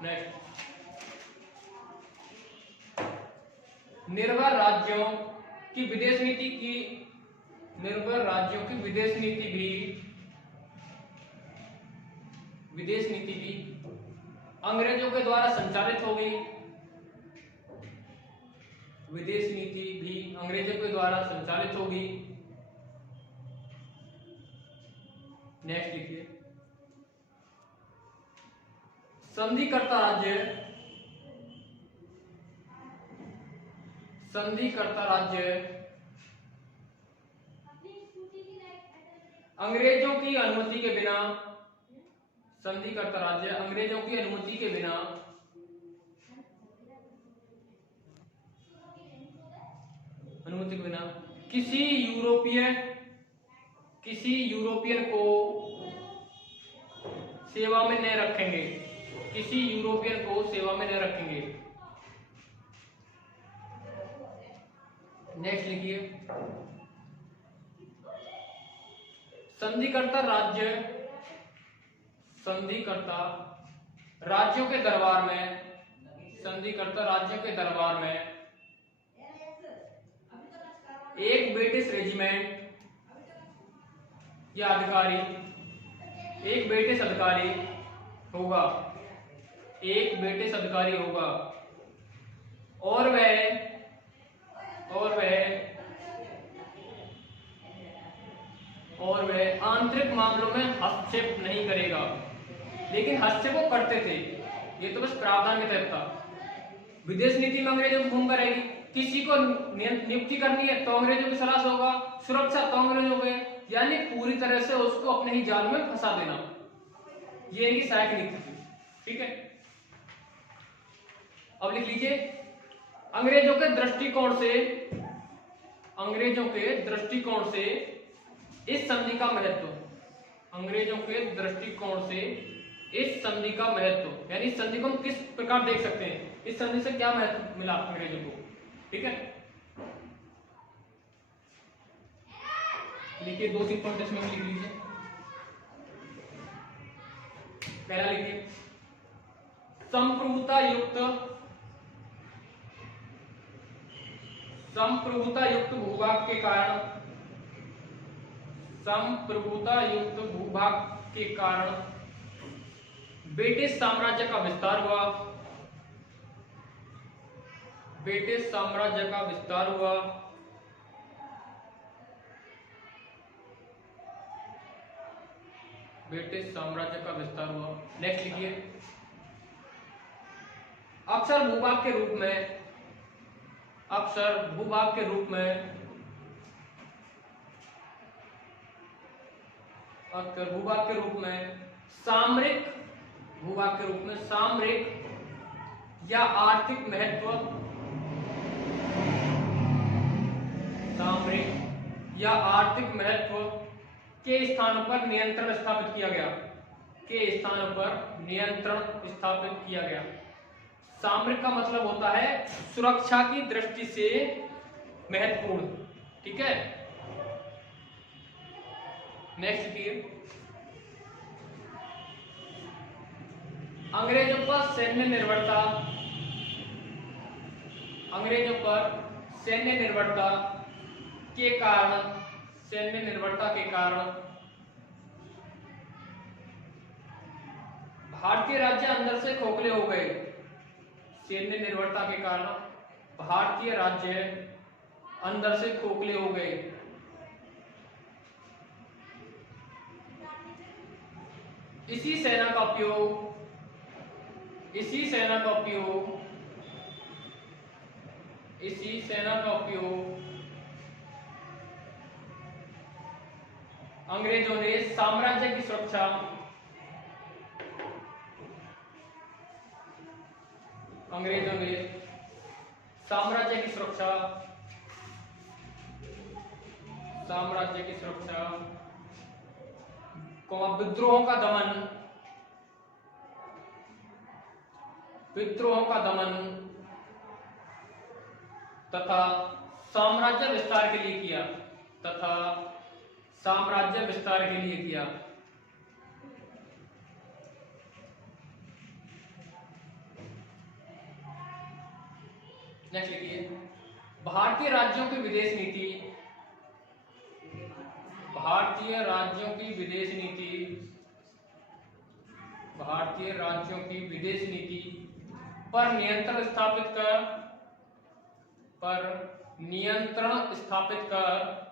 नेक्स्ट, निर्भर राज्यों की विदेश नीति की, निर्भर राज्यों की विदेश नीति भी अंग्रेजों के द्वारा संचालित हो गई। विदेश नीति भी अंग्रेजों के द्वारा संचालित होगी। नेक्स्ट लिखिए, संधिकर्ता राज्य, संधिकर्ता राज्य अंग्रेजों की अनुमति के बिना, संधिकर्ता राज्य अंग्रेजों की अनुमति के बिना किसी यूरोपियन को सेवा में न रखेंगे, किसी यूरोपियन को सेवा में न रखेंगे। नेक्स्ट लिखिए, संधिकर्ता राज्य, संधिकर्ता राज्यों के दरबार में, संधिकर्ता राज्यों के दरबार में एक ब्रिटिश रेजिमेंट या अधिकारी, एक ब्रिटिश अधिकारी होगा, एक ब्रिटिश अधिकारी होगा और वह आंतरिक मामलों में हस्तक्षेप नहीं करेगा। लेकिन हस्तक्षेप वो करते थे, ये तो बस प्रावधान के तहत था। विदेश नीति में अंग्रेजों की भूमिका रहेगी, किसी को नियुक्ति करनी है तो अंग्रेजों की सलाह से होगा, सुरक्षा तो अंग्रेजों के, यानी पूरी तरह से उसको अपने ही जाल में फंसा देना, ये इनकी सहायक नीति थी। ठीक है, अब लिख लीजिए, अंग्रेजों के दृष्टिकोण से इस संधि का महत्व, अंग्रेजों के दृष्टिकोण से इस संधि का महत्व, यानी इस संधि को हम किस प्रकार देख सकते हैं, इस संधि से क्या महत्व मिला अंग्रेजों को। ठीक है, लिखिए, 2-3 पॉइंट इसमें लिख लीजिए। पहला लिखिए, संप्रभुता युक्त भूभाग के कारण, संप्रभुता युक्त भूभाग के कारण ब्रिटिश साम्राज्य का विस्तार हुआ, ब्रिटिश साम्राज्य का विस्तार हुआ। ब्रिटिश साम्राज्य का विस्तार हुआ। नेक्स्ट लिखिए, अक्सर भूभाग के रूप में, अक्सर भूभाग के रूप में, अक्सर भूभाग के रूप में सामरिक, भूभाग के रूप में सामरिक या आर्थिक महत्व, सामरिक या आर्थिक महत्व के स्थानों पर नियंत्रण स्थापित किया गया, के स्थानों पर नियंत्रण स्थापित किया गया। सामरिक का मतलब होता है सुरक्षा की दृष्टि से महत्वपूर्ण। ठीक है, नेक्स्ट लिखिए, अंग्रेजों पर सैन्य निर्भरता, अंग्रेजों पर सैन्य निर्भरता के कारण, सैन्य निर्भरता के कारण भारतीय राज्य अंदर से खोखले हो गए। सैन्य निर्भरता के कारण भारतीय राज्य अंदर से खोखले हो गए। इसी सेना का उपयोग, इसी सेना का उपयोग, इसी सेना का उपयोग अंग्रेजों ने साम्राज्य की सुरक्षा, अंग्रेजों ने साम्राज्य की सुरक्षा, साम्राज्य की सुरक्षा, विद्रोहों का दमन, विद्रोहों का दमन तथा साम्राज्य विस्तार के लिए किया, तथा साम्राज्य विस्तार के लिए किया। नेक्स्ट लिखिए, भारतीय राज्यों की विदेश नीति, भारतीय राज्यों की विदेश नीति, भारतीय राज्यों की विदेश नीति पर नियंत्रण स्थापित कर, पर नियंत्रण स्थापित कर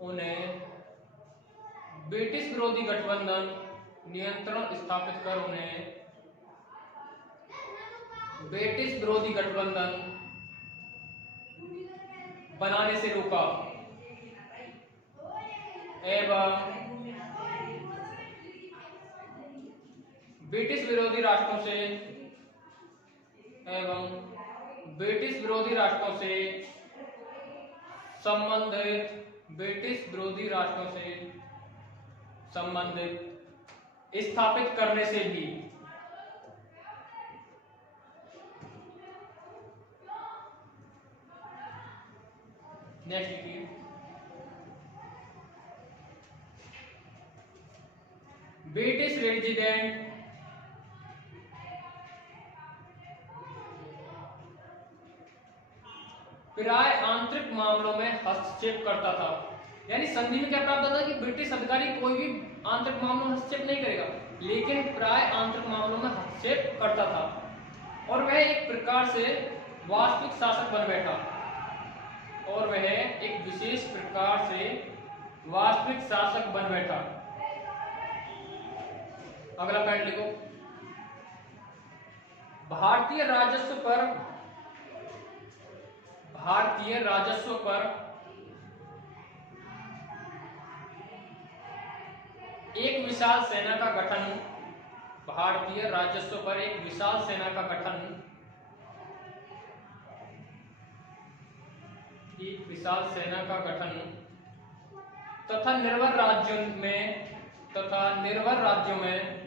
उन्हें ब्रिटिश विरोधी गठबंधन, नियंत्रण स्थापित कर उन्हें ब्रिटिश विरोधी गठबंधन बनाने से रोका एवं ब्रिटिश विरोधी राष्ट्रों से संबंधित, ब्रिटिश विरोधी राष्ट्रों से संबंधित स्थापित करने से भी नेक्स्ट लिखिए, ब्रिटिश रेजिडेंट प्राय आंतरिक मामलों में हस्तक्षेप करता था। यानी संधि में क्या प्रावधान था कि ब्रिटिश अधिकारी कोई भी आंतरिक मामलों में हस्तक्षेप नहीं करेगा, लेकिन प्राय आंतरिक मामलों में हस्तक्षेप करता था, और वह एक प्रकार से वास्तविक शासक बन बैठा, और वह एक विशेष प्रकार से वास्तविक शासक बन बैठा। अगला पॉइंट लिखो, भारतीय राजस्व पर एक विशाल सेना का गठन, भारतीय राजस्व पर एक विशाल सेना का गठन, एक विशाल सेना का गठन तथा निर्भर राज्यों में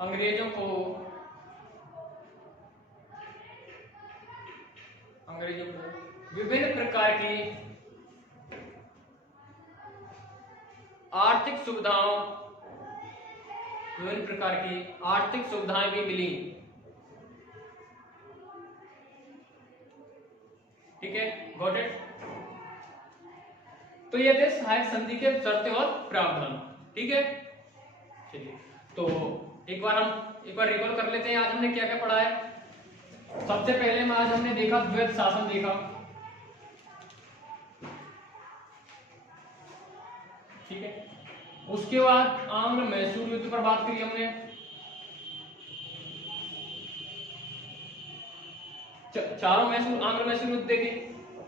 अंग्रेजों को विभिन्न प्रकार की आर्थिक सुविधाएं भी मिली। ठीक है, गॉट इट। तो ये थे सहायक संधि के शर्तें और प्रावधान। ठीक है, चलिए तो एक बार रिकॉल कर लेते हैं आज हमने क्या क्या पढ़ा है। सबसे पहले में आज हमने देखा द्वैध शासन देखा। ठीक है, उसके बाद आंग्ल मैसूर युद्ध पर बात करी हमने। चारों आंग्ल मैसूर युद्ध देखे।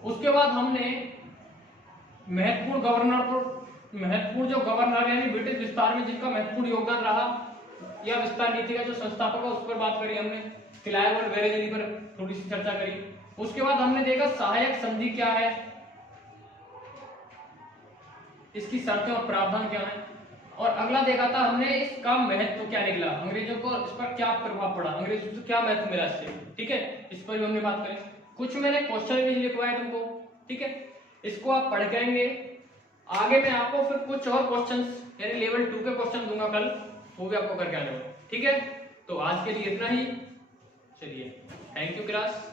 उसके बाद हमने महत्वपूर्ण जो गवर्नर यानी ब्रिटिश विस्तार में जिनका महत्वपूर्ण योगदान रहा या विस्तार नीति का जो संस्थापक है उस पर बात करी हमने। क्लाइव और वेरेजरी पर थोड़ी सी चर्चा करी। उसके बाद हमने देखा सहायक संधि क्या है, इसकी शर्तें और प्रावधान क्या है, और अगला देखा था हमने इसका महत्व क्या निकला, अंग्रेजों को इस पर क्या प्रभाव पड़ा, अंग्रेजों से क्या महत्व मिला इससे। ठीक है, इस पर भी हमने बात करी। कुछ मैंने क्वेश्चन भी लिखवाए तुमको। ठीक है, इसको आप पढ़ के आएंगे। आगे मैं आपको फिर कुछ और क्वेश्चंस यानी लेवल 2 के क्वेश्चन दूंगा कल, वो भी आपको करके आने होगा। ठीक है, तो आज के लिए इतना ही। चलिए, थैंक यू क्लास।